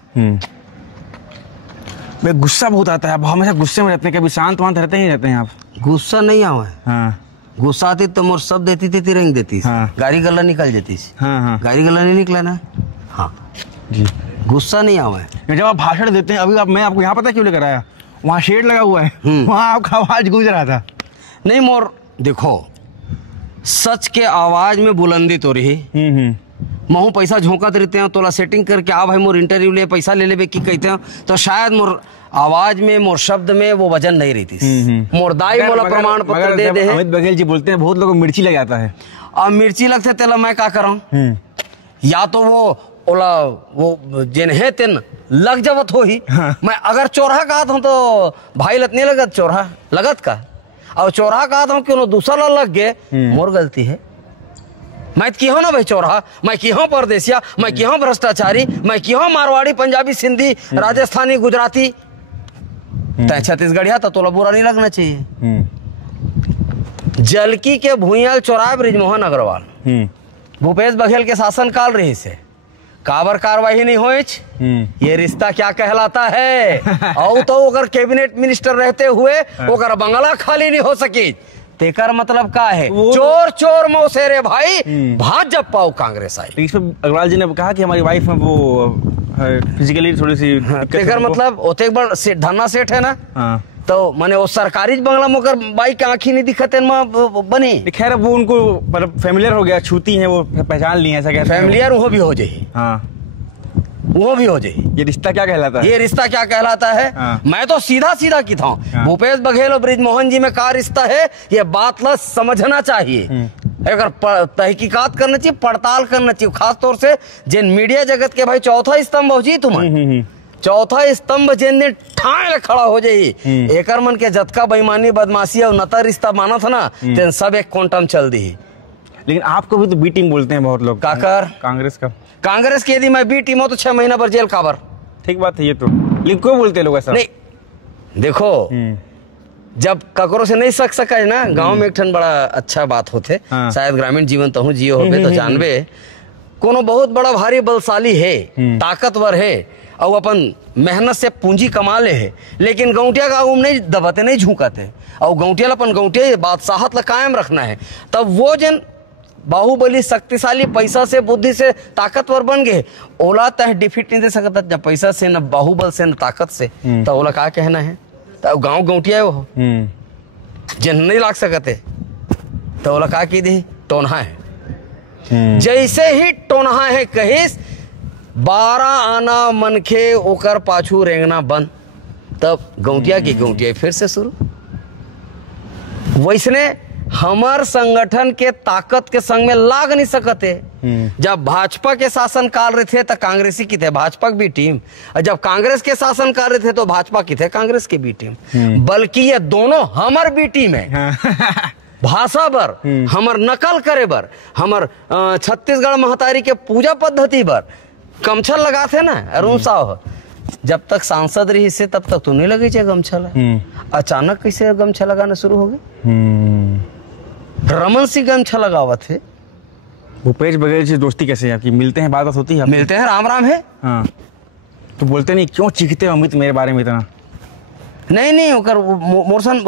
भाई गुस्सा बहुत आता है, आप हमेशा गुस्से में रहते हैं, कभी शांत वांत रहते ही रहते हैं आप? गुस्सा नहीं आवा है। हाँ। गुस्सा आती तो मोर सब देती थी, तिरंग देती। हाँ। गाड़ी गला निकल जाती। हाँ हाँ। गाड़ी गला नहीं निकला ना। हाँ जी। गुस्सा नहीं आवा है। जब आप भाषण देते हैं, अभी मैं आपको यहाँ पता क्यों लेकर आया, वहाँ शेड लगा हुआ है, वहाँ आपका आवाज गूंज रहा था। नहीं मोर देखो, सच के आवाज में बुलंदी तो रही। महू पैसा झोंकत रहते हैं, तोला सेटिंग करके आ भाई मोर इंटरव्यू ले, पैसा ले लेबे की कहते हैं, तो शायद मोर आवाज में, मोर शब्द में वो वजन नहीं रहती। मोर दाई मोला प्रमाण पत्र दे दे। अमित बघेल जी बोलते हैं बहुत लोगों को मिर्ची लग जाता है। अब मिर्ची लगते तेला मैं क्या कराऊं? या तो वो जिन्हें तेन लग जावत हो ही। मैं अगर चोरहा कहता हूँ तो भाई लत नहीं लगत, चोरहा लगत का। और चोरहा कहता हूँ क्यों दूसरा लग गए, मोर गलती है। मैं क्यों ना भाई चोरहा, मैं क्यों परदेसिया, मैं क्यों भ्रष्टाचारी, मैं क्यों मारवाड़ी, पंजाबी, सिंधी, राजस्थानी, गुजराती। छत्तीसगढ़िया तो तोला बुरा नहीं लगना चाहिए। जलकी के भूइयाल चौराहे ब्रिजमोहन अग्रवाल भूपेश बघेल के शासन काल रही से काबर कार्रवाई नहीं होइच। ये रिश्ता क्या कहलाता है? और तो ओकर कैबिनेट मिनिस्टर रहते हुए ओकर बंगला खाली नहीं हो सकी। तेकर मतलब का है? चोर चोर मौसेरे भाई, भाजपा और कांग्रेस आई। इसमें अग्रवाल जी ने कहा कि हमारी वाइफ में वो फिजिकली थोड़ी सी तेकर मतलब ओते एक बार धन्ना सेठ है ना। हाँ। तो माने वो सरकारी बंगला में ओकर बाइक आंखी नहीं दिखते बनी। खैर वो उनको मतलब फेमिलियर हो गया, छूती है वो, पहचान ली है ऐसा कहते हैं। फेमिलियर वो भी हो जाए। हाँ वो भी हो जाए। ये रिश्ता क्या कहलाता है? ये रिश्ता क्या कहलाता है? हाँ। मैं तो सीधा सीधा की था। हाँ। भूपेश बघेल और ब्रिजमोहन जी में क्या रिश्ता है ये बात ला समझना चाहिए। अगर तहकीकात करना चाहिए, पड़ताल करना चाहिए, खास तौर से जिन मीडिया जगत के भाई चौथा स्तंभ हो जी तुम्हें, चौथा स्तंभ जिन दिन ठाण खड़ा हो जाई, एकर मन के जतका बेईमानी, बदमाशी और नता रिश्ता माना था ना, तेन सब एक क्वांटम चल दी। लेकिन आपको भी तो बी टीम बोलते हैं बहुत लोग। काकर कांग्रेस का? कांग्रेस की यदि मैं बी टीम हो तो 6 महीना पर जेल काबर। ठीक बात है ये तो, लेकिन क्यों बोलते हैं लोग ऐसा? नहीं देखो, जब ककरों से नहीं सका है ना, गांव में एक ठन बड़ा अच्छा बात होते। हाँ। शायद ग्रामीण जीवन तो जियो होबे तो जानबे, कोनो बहुत बड़ा भारी बलशाली है, ताकतवर है और अपन मेहनत से पूंजी कमा ले है, लेकिन गौटिया का उम नहीं दबाते, नहीं झुकाते, और गौटिया अपन गौटिया बादशाहत ला कायम रखना है। तब वो जन बाहुबली शक्तिशाली, पैसा से, बुद्धि से ताकतवर बन गए, ओला तह डिफीट नहीं दे सकता। जब पैसा से, न बाहुबल से, न ताकत से, तो ओला क्या कहना है? तो गाँव गौटिया वो जन नहीं लाग सकते, तो ओला क्या की दी? टोनहा है। जैसे ही टोनहा है कहिस 12 आना मनखे ओकर पाछू रेंगना बंद, तब गौटिया की गौटिया फिर से शुरू। वैसने हमार संगठन के ताकत के संग में लाग नहीं सकते। जब भाजपा के शासन काल रहे थे तो कांग्रेसी की थे भाजपा की भी टीम, और जब कांग्रेस के शासन काल रहे थे तो भाजपा की थे कांग्रेस की भी टीम। बल्कि ये दोनों हमार भी टीम है। भाषा बर, हमार नकल करे बर, हमार छत्तीसगढ़ महतारी के पूजा पद्धति बर गमछा लगा थे ना अरुण साहब। जब तक सांसद रही से तब तक तो नहीं लगे चे गमछा। अचानक कैसे गमछा लगाना शुरू हो गए? रमन सिंह गमछा लगावा थे। भूपेश बघेल से दोस्ती कैसे है आपकी? मिलते हैं, बात होती है? मिलते हैं, राम राम है। हाँ। तो बोलते नहीं क्यों चीखते हो अमित मेरे बारे में इतना? नहीं होकर मोरसन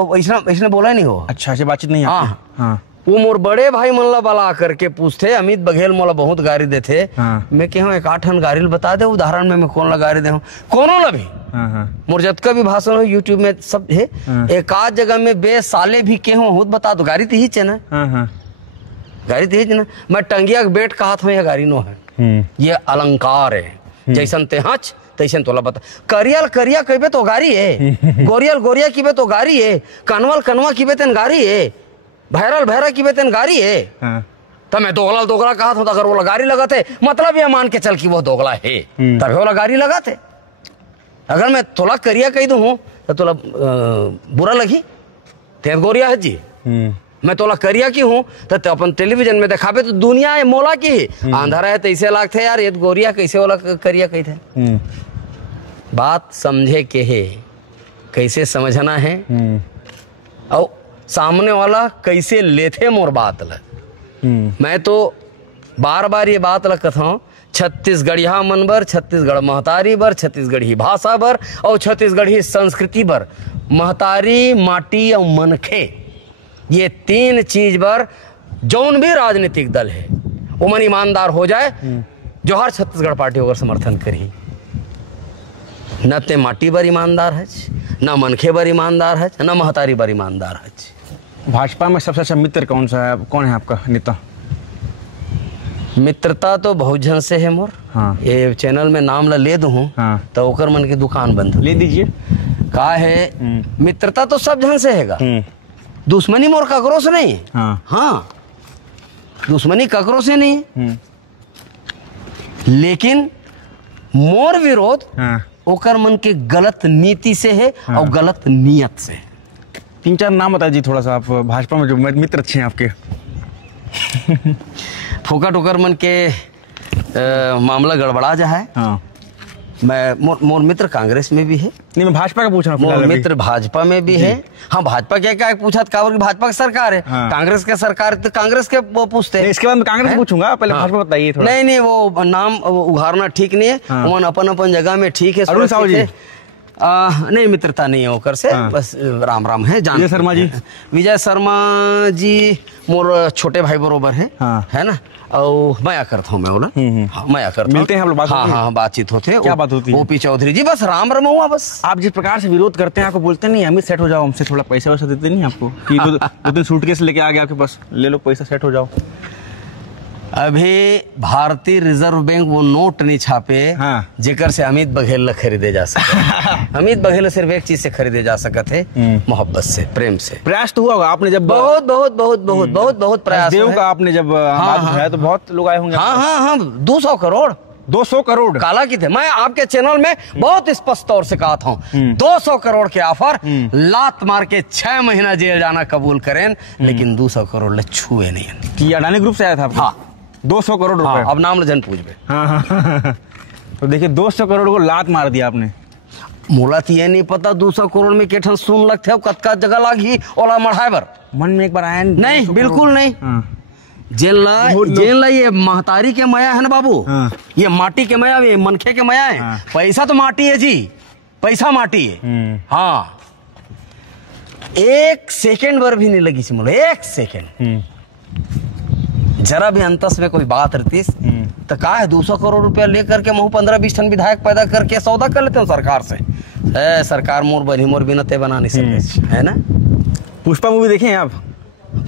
इसने बोला नहीं हो। अच्छा ऐसे बातचीत नहीं? हाँ। वो मोर बड़े भाई मनला बला करके पूछते अमित बघेल मोला बहुत गाड़ी देते। हाँ। मैं कहूँ एक 8 गाड़ी बता दे उदाहरण में, मैं कौन ला गाड़ी दे हूँ कोनो ला भी। मोर जतका भी भाषण हो यूट्यूब में सब है। एक आध जगह में बे साले भी कहूँ खुद बता दो, गाड़ी तो ही चे ना, गाड़ी तो ही ना। मैं टंगिया के बेट कहा था, यह गाड़ी नो है, ये अलंकार है। जैसन ते हच तैसन तोला बता। करियल करिया कहबे तो गाड़ी है, गोरियल गोरिया कीबे तो गाड़ी है, कनवल कनवा कीबे तेन गाड़ी है, भैरल भैरा की बेतन गाड़ी है। तब मैं दोगला कहा था, अगर वो गाड़ी लगा थे मतलब ये मान के चल कि वो दोगला है, तभी वो गाड़ी लगा थे। अगर मैं तोला करिया कही दूं तो तोला बुरा लगी, तेज गोरिया है जी। मैं तोला करिया की हूँ तो अपन टेलीविजन में दिखाबे तो दुनिया है मोला की, अंधारा है तैसे लाग थे यार, ये गोरिया कैसे वाला करिया कही थे। बात समझे के है, कैसे समझना है, और सामने वाला कैसे लेते मोर बात ल। मैं तो बार बार ये बात लगत हूँ, छत्तीसगढ़िया मन बर, छत्तीसगढ़ महतारी बर, छत्तीसगढ़ी भाषा बर और छत्तीसगढ़ी संस्कृति बर, महतारी माटी और मनखे, ये 3 चीज बर जौन भी राजनीतिक दल है वो मन ईमानदार हो जाए, जो हर छत्तीसगढ़ पार्टी होकर समर्थन करी। न ते माटी बर ईमानदार है, न मनखे बर ईमानदार है, न महतारी बर ईमानदार है। भाजपा में सबसे अच्छा मित्र कौन सा है, कौन है आपका नेता? मित्रता तो बहुत जन से है मोर। हाँ। ये चैनल में नाम ला ले दूँ हाँ। तो ओकर मन की दुकान बंद हो। ले दीजिए। का है मित्रता तो सब जन से हैगा, दुश्मनी मोर ककरो से नहीं है। हाँ। हाँ, दुश्मनी ककरो से नहीं है, लेकिन मोर विरोध हाँ। ओकर मन के गलत नीति से है। हाँ। और गलत नियत से। 3-4 नाम बता जी थोड़ा सा, आप भाजपा में जो मित्र अच्छे हैं आपके। फोकट ओकर मन के मामला गड़बड़ा जा है। हाँ। मैं मोर मित्र कांग्रेस में भी है। नहीं, मैं भाजपा का पूछ रहा हूँ। मोर मित्र भाजपा में भी है। हाँ, भाजपा क्या पूछा था, भाजपा की सरकार है। हाँ। कांग्रेस के सरकार तो कांग्रेस के वो पूछते हैं। इसके बाद मैं कांग्रेस पूछूंगा, पहले भाजपा बताइए थोड़ा। नहीं, वो नाम उघारना ठीक नहीं है। हाँ। वो अपन जगह में ठीक है। अरुण साहू जी नहीं, मित्रता नहीं है ओकर से। हाँ। बस राम राम है। विजय शर्मा जी, विजय शर्मा जी मोर छोटे भाई बरोबर है। हाँ। है ना, और मैं करता हूँ, मैं बोला मैं करता हूँ। मिलते हैं हम लोग, बात हाँ हाँ, बातचीत होते। क्या बात होती है? ओपी चौधरी जी, बस राम राम हुआ बस। आप जिस प्रकार से विरोध करते हैं, आपको बोलते नहीं अमित सेट हो जाओ हमसे, थोड़ा पैसा वैसा देते नहीं आपको कि 2 दिन सूटकेस लेके आ गया आपके पास, ले लो पैसा, सेट हो जाओ। अभी भारतीय रिजर्व बैंक वो नोट नहीं छापे। हाँ। जेकर से अमित बघेल खरीदे जा सके। अमित बघेल सिर्फ एक चीज से खरीदे जा सकते थे, मोहब्बत से, प्रेम से। प्रयास तो हुआ होगा आपने जब बहुत बहुत बहुत बहुत बहुत बहुत प्रयास देव का आपने जब बात उठाया तो बहुत लोग आए होंगे। हाँ हाँ हाँ, 200 करोड़ 200 करोड़ काला की थे। मैं आपके चैनल में बहुत स्पष्ट तौर से कहा था, 200 करोड़ के ऑफर, लात मार के 6 महीना जेल जाना कबूल करें, लेकिन 200 करोड़ ले छुए नहीं। कि अडानी ग्रुप से आया था? हाँ, 200 करोड़ रुपए। हाँ, अब नाम जन पूछ बे। हाँ। तो देखिए 200 करोड़ को लात मार दिया आपने। मोला तो ये नहीं पता 200 करोड़ में केठन सुन लगते हो, कतका जगह लागी ओला मढ़ाए बर। मन में एक बार आया नहीं, बिल्कुल नहीं। जेल ला ये महतारी के माया है ना बाबू। हाँ। ये माटी के माया, ये मनखे के माया है। हाँ। पैसा तो माटी है जी, पैसा माटी है। हाँ, 1 सेकेंड भर भी नहीं लगी थी मोला, 1 सेकेंड। जरा भी अंतस में कोई बात रहती तो का है, 200 करोड़ रुपया लेकर के महू 15-20 टन विधायक पैदा करके सौदा कर लेते हो सरकार से। है सरकार मोर बनी मोर बिना ते बना नहीं सकते, है ना। पुष्पा मूवी देखे हैं आप?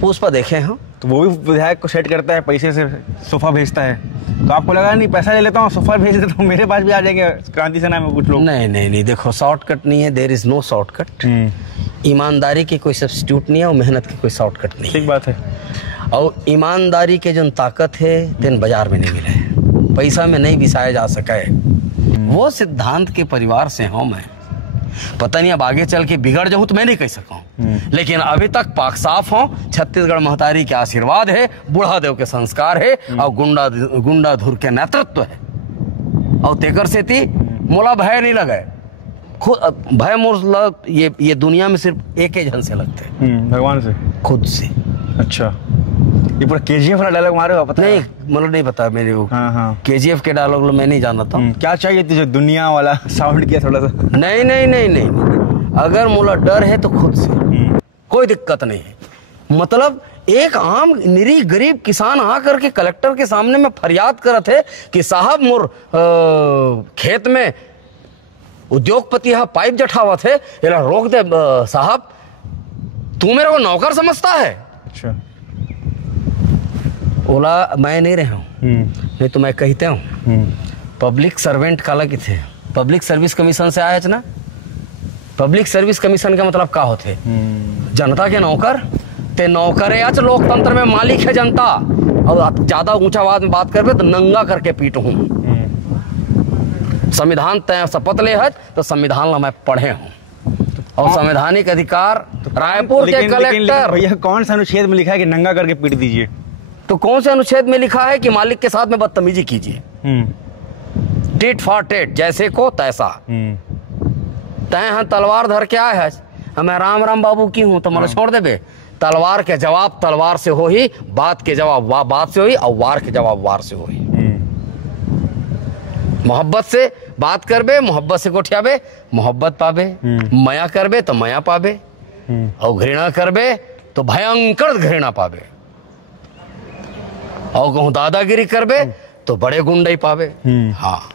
पुष्पा देखे हैं। तो वो भी विधायक को सेट करता है, पैसे से सोफा भेजता है। तो आपको लगा नहीं पैसा ले लेता हूँ, सोफा भेज देता हूँ, मेरे पास भी आ जाएंगे क्रांति सेना में कुछ लोग? नहीं, देखो शॉर्टकट नहीं है, देयर इज नो शॉर्टकट। ईमानदारी की कोई सब्स्टिट्यूट नहीं है और मेहनत की कोई शॉर्टकट नहीं। ठीक बात है। और ईमानदारी के जो ताकत है तेन बाजार में नहीं मिले, पैसा में नहीं बिसाया जा सका है। वो सिद्धांत के परिवार से हूँ मैं। पता नहीं अब आगे चल के बिगड़ जाऊं तो मैं नहीं कह सकूं, लेकिन अभी तक पाक साफ हूं। छत्तीसगढ़ महतारी के आशीर्वाद है, बूढ़ा देव के संस्कार है और गुंडा धुर के नेतृत्व है। और तेकर से थी मोला भय नहीं लगे। खुद भय मोर ये दुनिया में सिर्फ एक ही जन से लगते हैं, भगवान से, खुद से। अच्छा, ये पूरा KGF वाला डायलॉग मारे हो? पता नहीं, मतलब नहीं पता मेरे को। हाँ। KGF के डायलॉग मैं नहीं जानता हूँ। क्या चाहिए तुझे, दुनिया वाला साउंड किया थोड़ा सा? नहीं, अगर मुला डर है तो खुद से, कोई दिक्कत नहीं है। मतलब एक आम निरीह गरीब किसान आकर के कलेक्टर के सामने में फरियाद करत है कि साहब मोर खेत में उद्योगपति यहाँ पाइप जठावत है, ये रोक दे साहब, तू मेरे को नौकर समझता है? अच्छा। ओला मैं नहीं रहा हूँ, नहीं तो मैं कहते हूँ पब्लिक सर्वेंट काला की थे, पब्लिक सर्विस कमीशन से आए ना। पब्लिक सर्विस कमीशन का मतलब क्या होते? जनता के नौकर। ते नौकर है, आज लोकतंत्र में मालिक है जनता। और ज्यादा ऊंचा आवाज में बात करबे तो नंगा करके पीटू हूँ। संविधान तय शपथ ले है तो संविधान ला मैं पढ़े हूँ, और संवैधानिक अधिकार रायपुर के कलेक्टर। भैया कौन सा अनुच्छेद में लिखा है कि नंगा करके पीट दीजिए? तो कौन से अनुच्छेद में लिखा है कि मालिक के साथ में बदतमीजी कीजिए? टिट फॉर टेट, जैसे को तैसा। तय हाँ तलवार धर के आए है, मैं राम राम बाबू की हूँ तो मतलब छोड़ देबे? तलवार के जवाब तलवार से हो ही, बात के जवाब बात से हो ही, और वार के जवाब वार से हो ही। मोहब्बत से बात करबे, मोहब्बत से कोठियाबे, मोहब्बत पाबे। माया करबे तो माया पाबे, और घृणा करबे तो भयंकर घृणा पाबे, और कहूँ दादागिरी करबे तो बड़े गुंडे पावे। हाँ।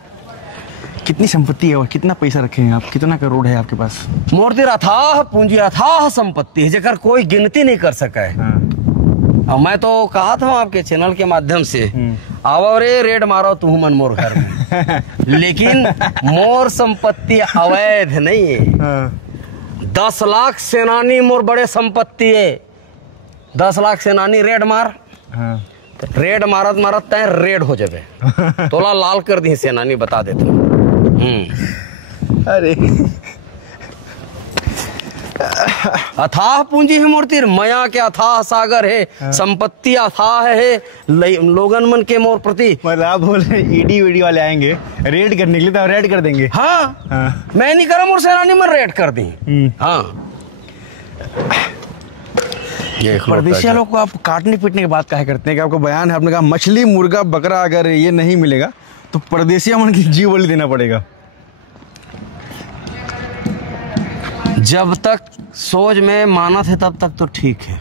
कितनी संपत्ति है और कितना पैसा रखे हैं आप, कितना करोड़ है आपके पास? मूर्ति अथाह पूंजी अथाह संपत्ति है, जेकर कोई गिनती नहीं कर सका है। और मैं तो कहा था आपके चैनल के माध्यम से, आओ रे रेड मारो तू मन मोर घर में। लेकिन मोर संपत्ति अवैध नहीं है। 10 लाख सेनानी मोर बड़े संपत्ति है। 10 लाख सेनानी रेड मार, रेड मारत मारत तय रेड हो जाबे। तोला लाल कर दी सेनानी, बता देते। अरे अथाह पूंजी है मूर्ति, माया के अथाह सागर है। संपत्ति अथाह है लोगन मन के मोर प्रति। मतलब आप बोल रहे ईडी वीडी वाले आएंगे रेड करने के लिए तो रेड कर देंगे? हाँ। मैं नहीं करा, मोर सेनानी मन रेड कर दी। हाँ। परदेशिया लोग को आप काटने पीटने की बात काहे करते हैं? कि आपको बयान है, आपने कहा मछली मुर्गा बकरा अगर ये नहीं मिलेगा तो परदेशिया मन की जीव बलि देना पड़ेगा। जब तक सोच में मानत है तब तक तो ठीक है।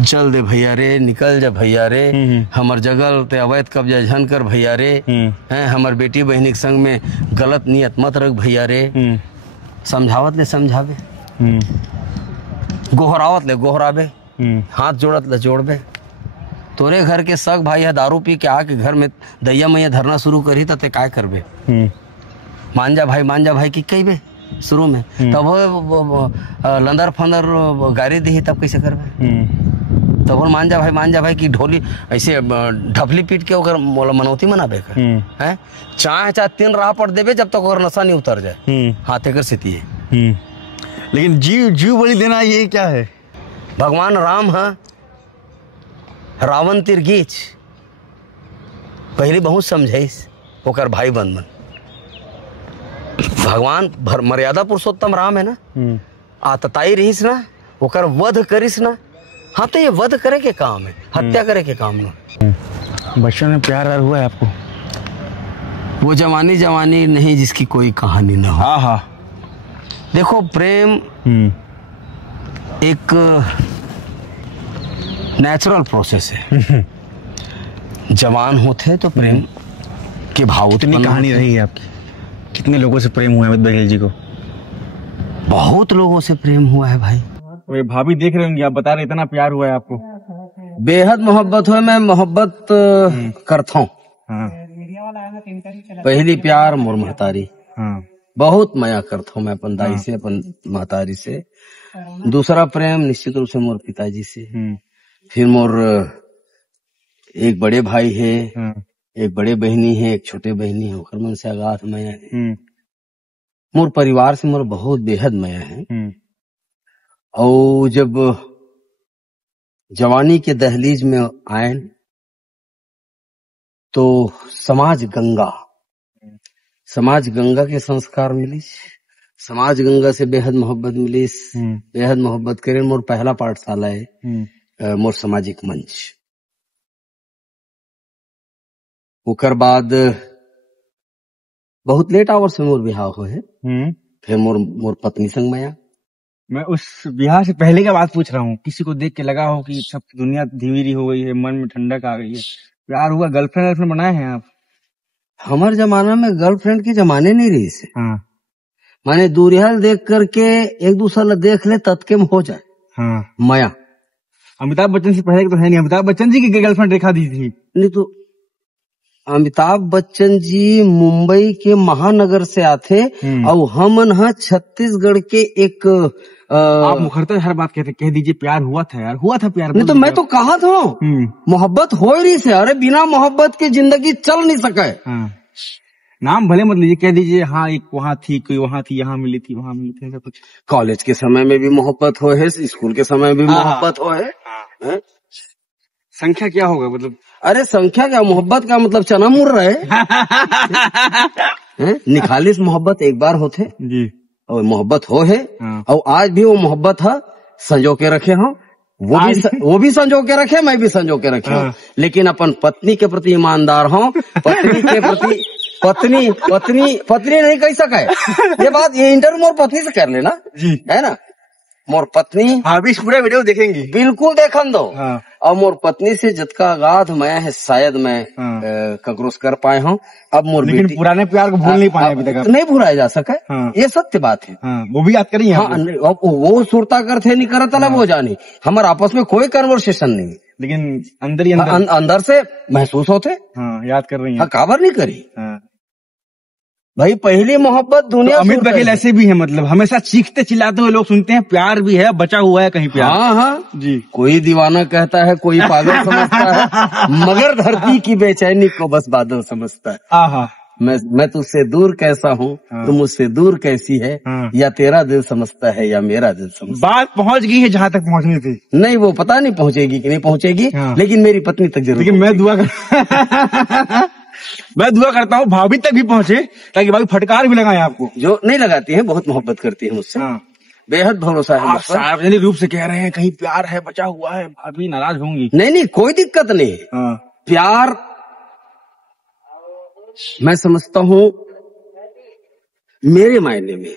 चल दे भैया रे, निकल जा भैया रे, हमर जगल ते अवैध कब्जा झन कर भैया रे, हैं हमर बेटी बहनी के संग में गलत नियत मत रख भैया रे। समझावत ले समझावे, गोहरावत ले गोहराबे, हाथ जोड़त ले जोड़बे। तोरे घर के सग भाई है दारू पी के आके घर में दैया मैया धरना शुरू करी तो ते काय करबे? मान जा भाई की कहबे शुरू में, तब लंदर फंदर गाड़ी दी तब कैसे करबे? तब मान जा भाई की ढोली ऐसे ढपली पीट के ओकर मनौती मनाबे कर है। चाहे 3 राह पर देबे जब तक ओकर नशा नहीं उतर जाए। हाथे कर स्थिति है। लेकिन जीव बलि देना ये क्या है? भगवान राम है, रावण तिरगीच पहले बहुत समझाइस ओकर भाई बंधन। भगवान मर्यादा पुरुषोत्तम राम है ना, आतताई रहीस ना, ओकर वध करिस ना। हाँ तो ये वध करे के काम है, हत्या करे के काम ना। बचपन में प्यार हुआ है आपको? वो जवानी नहीं जिसकी कोई कहानी ना हो। हाँ। देखो प्रेम एक नेचुरल प्रोसेस है। जवान होते तो प्रेम के भाव। इतनी कहानी रही है आपकी? कितने लोगों से प्रेम हुआ है अमित बघेल जी को? बहुत लोगों से प्रेम हुआ है भाई। वो भाभी देख रहे होंगे, आप बता रहे इतना प्यार हुआ है आपको। बेहद मोहब्बत हुआ, मैं मोहब्बत करता हूँ। पहली प्यार मोर महतारी, बहुत माया करता हूँ मैं अपन दाई से, अपन महतारी से। दूसरा प्रेम निश्चित रूप से मोर पिताजी से। फिर मोर एक बड़े भाई है, एक बड़े बहनी है, एक छोटे बहनी है, ओकर मन से अगाध माया है। मोर परिवार से मोर बहुत बेहद माया है। और जब जवानी के दहलीज में आए तो समाज गंगा के संस्कार मिली, समाज गंगा से बेहद मोहब्बत मिली। बेहद मोहब्बत करे मोर पहला पाठशाला है मोर सामाजिक मंच। ओकर बाद बहुत लेट आवर से मोर बिहाव हो है। फिर मोर पत्नी संग माया। मैं उस बिहार से पहले का बात पूछ रहा हूँ। किसी को देख के लगा हो कि सब दुनिया धीमी हो गई है, मन में ठंडक आ गई है, प्यार हुआ, गर्लफ्रेंड बनाए हैं आप? हमार जमाना में गर्लफ्रेंड की जमाने नहीं रही से। माने दूरियाल देख करके एक दूसरा देख ले तत्के में हो जाए माया। अमिताभ बच्चन से पहले तो है नहीं। अमिताभ बच्चन जी की गर्लफ्रेंड देखा दी थी? नहीं तो अमिताभ बच्चन जी मुंबई के महानगर से आते और हम छत्तीसगढ़ के एक आप मुखरता हर बात कहते, कह दीजिए प्यार हुआ था यार, हुआ था प्यार। नहीं तो मैं तो कहा था मोहब्बत हो ही रही से। अरे बिना मोहब्बत की जिंदगी चल नहीं सका है। नाम भले मत लीजिए, कह दीजिए हाँ एक वहाँ थी, कोई वहाँ थी, यहाँ मिली थी, वहाँ मिली थी, ऐसा कुछ। कॉलेज के समय में भी मोहब्बत हो है, स्कूल के समय में भी मोहब्बत हो है। संख्या क्या होगा मतलब? अरे संख्या क्या, मोहब्बत का मतलब चना मुड़ रहा है। निखालिस मोहब्बत एक बार होते जी, और मोहब्बत हो है। और आज भी वो मोहब्बत है संजो के रखे हूँ, वो भी संजो के रखे, मैं भी संजो के रखे हूँ, लेकिन अपन पत्नी के प्रति ईमानदार हूँ। पत्नी के प्रति पत्नी नहीं कह सका है ये बात, ये इंटरव्यू मोर पत्नी से कर लेना जी, है ना। मोर पत्नी भी इस पूरे वीडियो देखेंगे, बिल्कुल देखन दो। और मोर पत्नी से जितना गाध मैं है शायद मैं कक्रोश कर पाए हूँ। अब मोर लेकिन पुराने प्यार को भूल नहीं पाए अभी तक, नहीं भुलाया जा सका, ये सत्य बात है। वो भी याद करिए। वो सुरता करते नहीं करत अलग हो जानी, हमारे आपस में कोई कन्वर्सेशन नहीं, लेकिन अंदर ही अंदर से महसूस होते। याद कर रही है, काबर नहीं करी भाई, पहली मोहब्बत दुनिया। तो अमित बघेल ऐसे भी है, मतलब हमेशा चीखते चिल्लाते हुए लोग सुनते हैं, प्यार भी है, बचा हुआ है कहीं प्यार। हाँ जी, कोई दीवाना कहता है, कोई पागल समझता है, मगर धरती की बेचैनी को बस बादल समझता है। मैं तुझसे दूर कैसा हूँ, तुम मुझसे दूर कैसी है, या तेरा दिल समझता है या मेरा दिल समझता है। बात पहुँच गई है जहाँ तक पहुँचनी थी। नहीं, वो पता नहीं पहुँचेगी कि नहीं पहुँचेगी, लेकिन मेरी पत्नी तक जरूर। लेकिन मैं दुआ करता हूँ भाभी तक भी पहुँचे, ताकि भाभी फटकार भी लगाए आपको। जो नहीं लगाती है, बहुत मोहब्बत करती है मुझसे, बेहद भरोसा है। सार्वजनिक रूप से कह रहे हैं कहीं प्यार है, बचा हुआ है, भाभी नाराज होंगी? नहीं, कोई दिक्कत नहीं। प्यार मैं समझता हूँ मेरे मायने में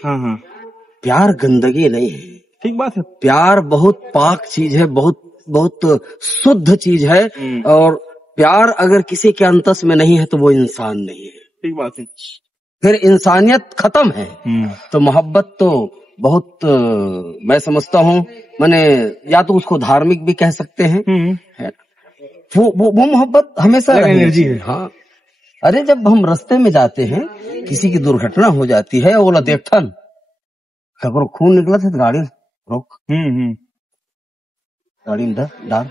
प्यार गंदगी नहीं है। ठीक बात है, प्यार बहुत पाक चीज है, बहुत शुद्ध चीज है, और प्यार अगर किसी के अंतस में नहीं है तो वो इंसान नहीं है। ठीक बात है, फिर इंसानियत खत्म है। तो मोहब्बत तो बहुत मैं समझता हूँ, मैंने या तो उसको धार्मिक भी कह सकते हैं, है वो मोहब्बत हमेशा एनर्जी है। हाँ, अरे जब हम रास्ते में जाते हैं, किसी की दुर्घटना हो जाती है, बोला देखन करो खून निकला था तो गाड़ी रोक, गाड़ी में डाल,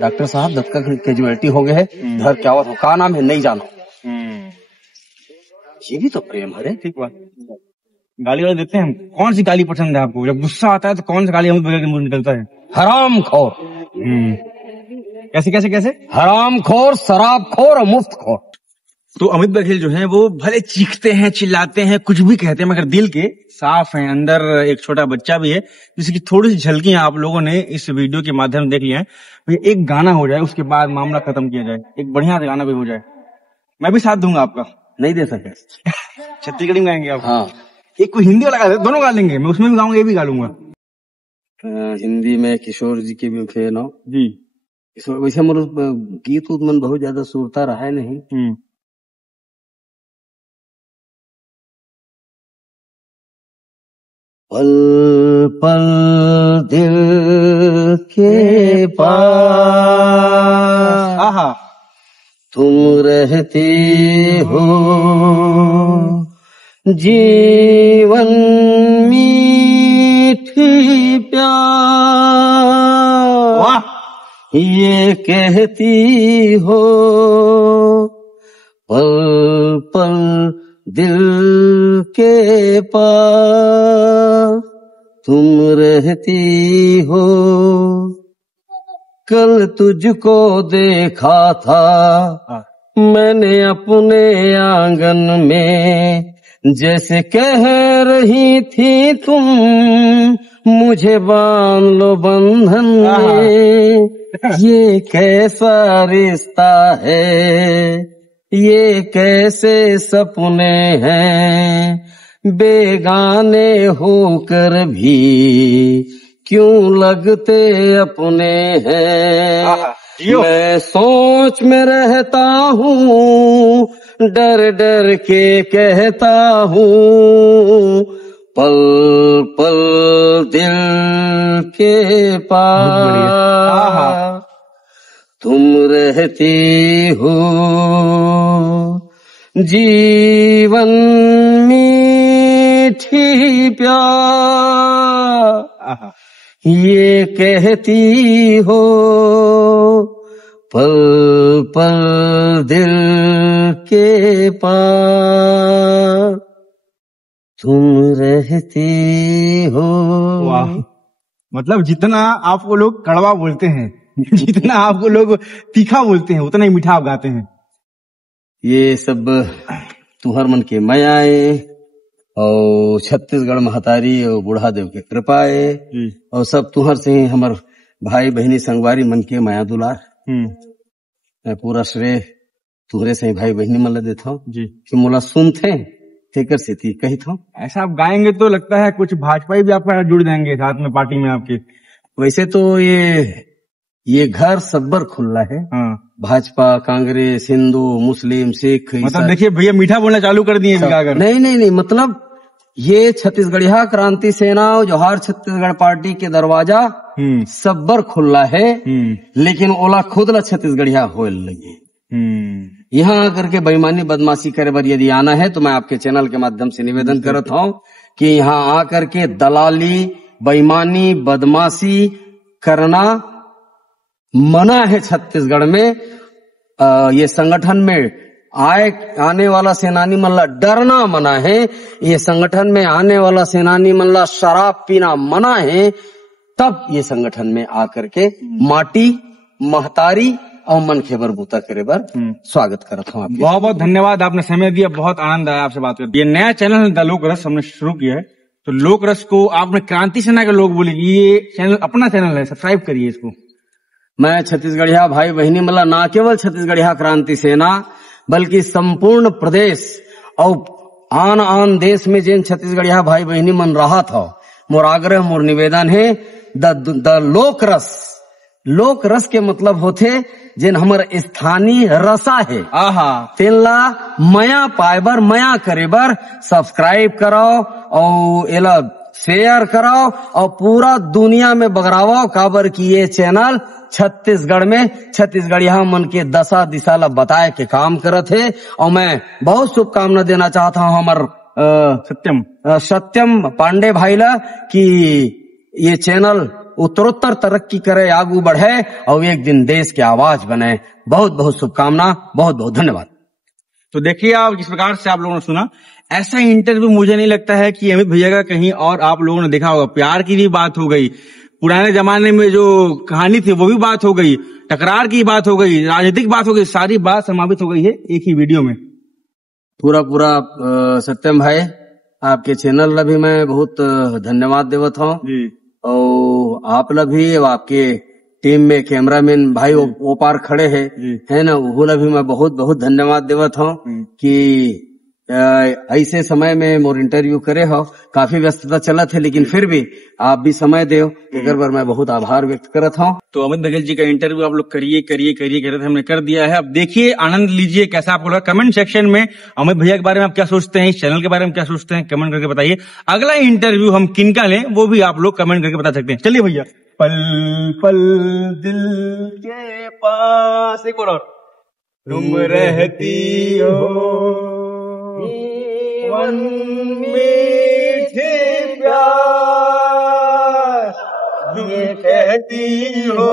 डॉक्टर साहब दत्त का कैजुअलिटी हो गए है, घर क्या हुआ, का नाम है नहीं जानो। ये भी तो प्रेम है। ठीक बात। गाली वाले देते हैं, कौन सी गाली पसंद है आपको? जब गुस्सा आता है तो कौन सी गाली हम बगैर के मुंह निकलता है? हराम खोर। कैसे कैसे कैसे? हराम खोर, शराब खोर और मुफ्त खोर। तो अमित बघेल जो है वो भले चीखते हैं, चिल्लाते हैं, कुछ भी कहते हैं, मगर दिल के साफ हैं। अंदर एक छोटा बच्चा भी है, जिसकी थोड़ी सी झलकियां आप लोगों ने इस वीडियो के माध्यम से देख लिया है। एक गाना हो जाए, उसके बाद मामला खत्म किया जाए, एक बढ़िया सा गाना भी हो जाए, मैं भी साथ दूंगा आपका। नहीं दे सके छत्तीसगढ़ी में गाएंगे आप? हाँ, एक कोई हिंदी वाला गा, दोनों गा लेंगे, मैं उसमें भी गाऊंगा, ये भी गा लूंगा। हिंदी में किशोर जी के भी फैन हो जी। वैसे मोर गीत उत मन बहुत ज्यादा सुरता रहा है नहीं। पल पल दिल के पास तुम रहती हो, जीवन मीठी प्यार ये कहती हो, पल पल दिल के पास तुम रहती हो। कल तुझको देखा था मैंने अपने आंगन में, जैसे कह रही थी तुम मुझे बांध लो बंधन में। ये कैसा रिश्ता है, ये कैसे सपने हैं, बेगाने होकर भी क्यों लगते अपने हैं। मैं सोच में रहता हूँ, डर डर के कहता हूँ, पल पल दिल के पास तुम रहती हो, जीवन मीठी प्यार ये कहती हो, पल पल दिल के पास तुम रहती हो। वाह, मतलब जितना आपको लोग कड़वा बोलते हैं, जितना आपको लोग तीखा बोलते हैं, उतना ही मीठा आप गाते हैं। ये सब तुहर मन के मायाए, और छत्तीसगढ़ महतारी और बूढ़ा देव के कृपा है और सब तुहर से ही हमार भाई बहनी संगवारी मन के माया दुलार। मैं पूरा श्रेय तुहरे से भाई बहनी मन ला देता हूँ जी कि मोला सुनते तेकर सेती कही था। ऐसा आप गाएंगे तो लगता है कुछ भाजपा भी आपका जुड़ जाएंगे साथ में पार्टी में आपके। वैसे तो ये घर सब्बर खुला है। हाँ। भाजपा, कांग्रेस, हिंदू, मुस्लिम, सिख, मतलब देखिए भैया मीठा बोलना चालू कर दिए। नहीं मतलब ये छत्तीसगढ़िया क्रांति सेना और जौहार छत्तीसगढ़ पार्टी के दरवाजा सब्बर खुला है, लेकिन ओला खुद ला छत्तीसगढ़िया हो लगे। यहाँ आकर के बेईमानी बदमाशी करे बर यदि आना है तो मैं आपके चैनल के माध्यम से निवेदन करता हूँ कि यहाँ आकर के दलाली, बेईमानी, बदमाशी करना मना है छत्तीसगढ़ में। ये संगठन में आने वाला सेनानी मन ला डरना मना है। ये संगठन में आने वाला सेनानी मन ला शराब पीना मना है। तब ये संगठन में आकर के माटी, महतारी और मन खेबर बूता करे बर स्वागत करता हूँ। बहुत बहुत धन्यवाद, आपने समय दिया, बहुत आनंद आया आपसे बात करके। ये नया चैनल द लोक रस हमने शुरू किया है, तो लोक रस को आपने क्रांति सेना के लोग बोले ये चैनल अपना चैनल है, सब्सक्राइब करिए इसको। मैं छत्तीसगढ़िया भाई बहनी मतलब ना केवल छत्तीसगढ़िया क्रांति सेना बल्कि संपूर्ण प्रदेश और आन देश में जिन छत्तीसगढ़िया भाई बहनी मन रहा था, मोर आग्रह मोर निवेदन है द लोक रस। लोक रस के मतलब होते जिन हमर स्थानीय रसा है तेला मया पाए बर, मया करे बर सब्सक्राइब कराओ और एला शेयर कराओ और पूरा दुनिया में बगराओ। काबर की ये चैनल छत्तीसगढ़ में छत्तीसगढ़िया मन के दशा दिशा ला बताए के काम करत है। और मैं बहुत शुभकामना देना चाहता हूँ हमार सत्यम पांडे भाई ला कि ये चैनल उत्तरोत्तर तरक्की करे, आगू बढ़े और एक दिन देश की आवाज बने। बहुत बहुत शुभकामना, बहुत बहुत धन्यवाद। तो देखिए आप जिस प्रकार से आप लोगों ने सुना, ऐसा इंटरव्यू मुझे नहीं लगता है कि अमित भैया का कहीं और आप लोगों ने देखा होगा। प्यार की भी बात हो गई, पुराने जमाने में जो कहानी थी वो भी बात हो गई, टकरार की बात हो गई, राजनीतिक बात हो गई, सारी बात समावित हो गई है एक ही वीडियो में। पूरा सत्यम भाई आपके चैनल ला भी मैं बहुत धन्यवाद देवत हूँ और आप ला भी आपके टीम में कैमरामैन भाई वो पार खड़े है ना, वो ला भी मैं बहुत बहुत धन्यवाद देवत हूँ कि ऐसे समय में मोर इंटरव्यू करे हो। काफी व्यस्तता चला थे लेकिन फिर भी आप भी समय दे एक बार मैं बहुत आभार व्यक्त करत हूँ। तो अमित बघेल जी का इंटरव्यू आप लोग करिए कह रहे थे, हमने कर दिया है। अब देखिए, आनंद लीजिए कैसा आपको लगा। कमेंट सेक्शन में अमित भैया के बारे में आप क्या सोचते हैं, इस चैनल के बारे में क्या सोचते हैं, कमेंट करके बताइए। अगला इंटरव्यू हम किनका लें वो भी आप लोग कमेंट करके बता सकते हैं। चलिए भैया। पल पल दिल के पास, एक और तुम रहती हो मन मीठे प्यार, तुम कहती हो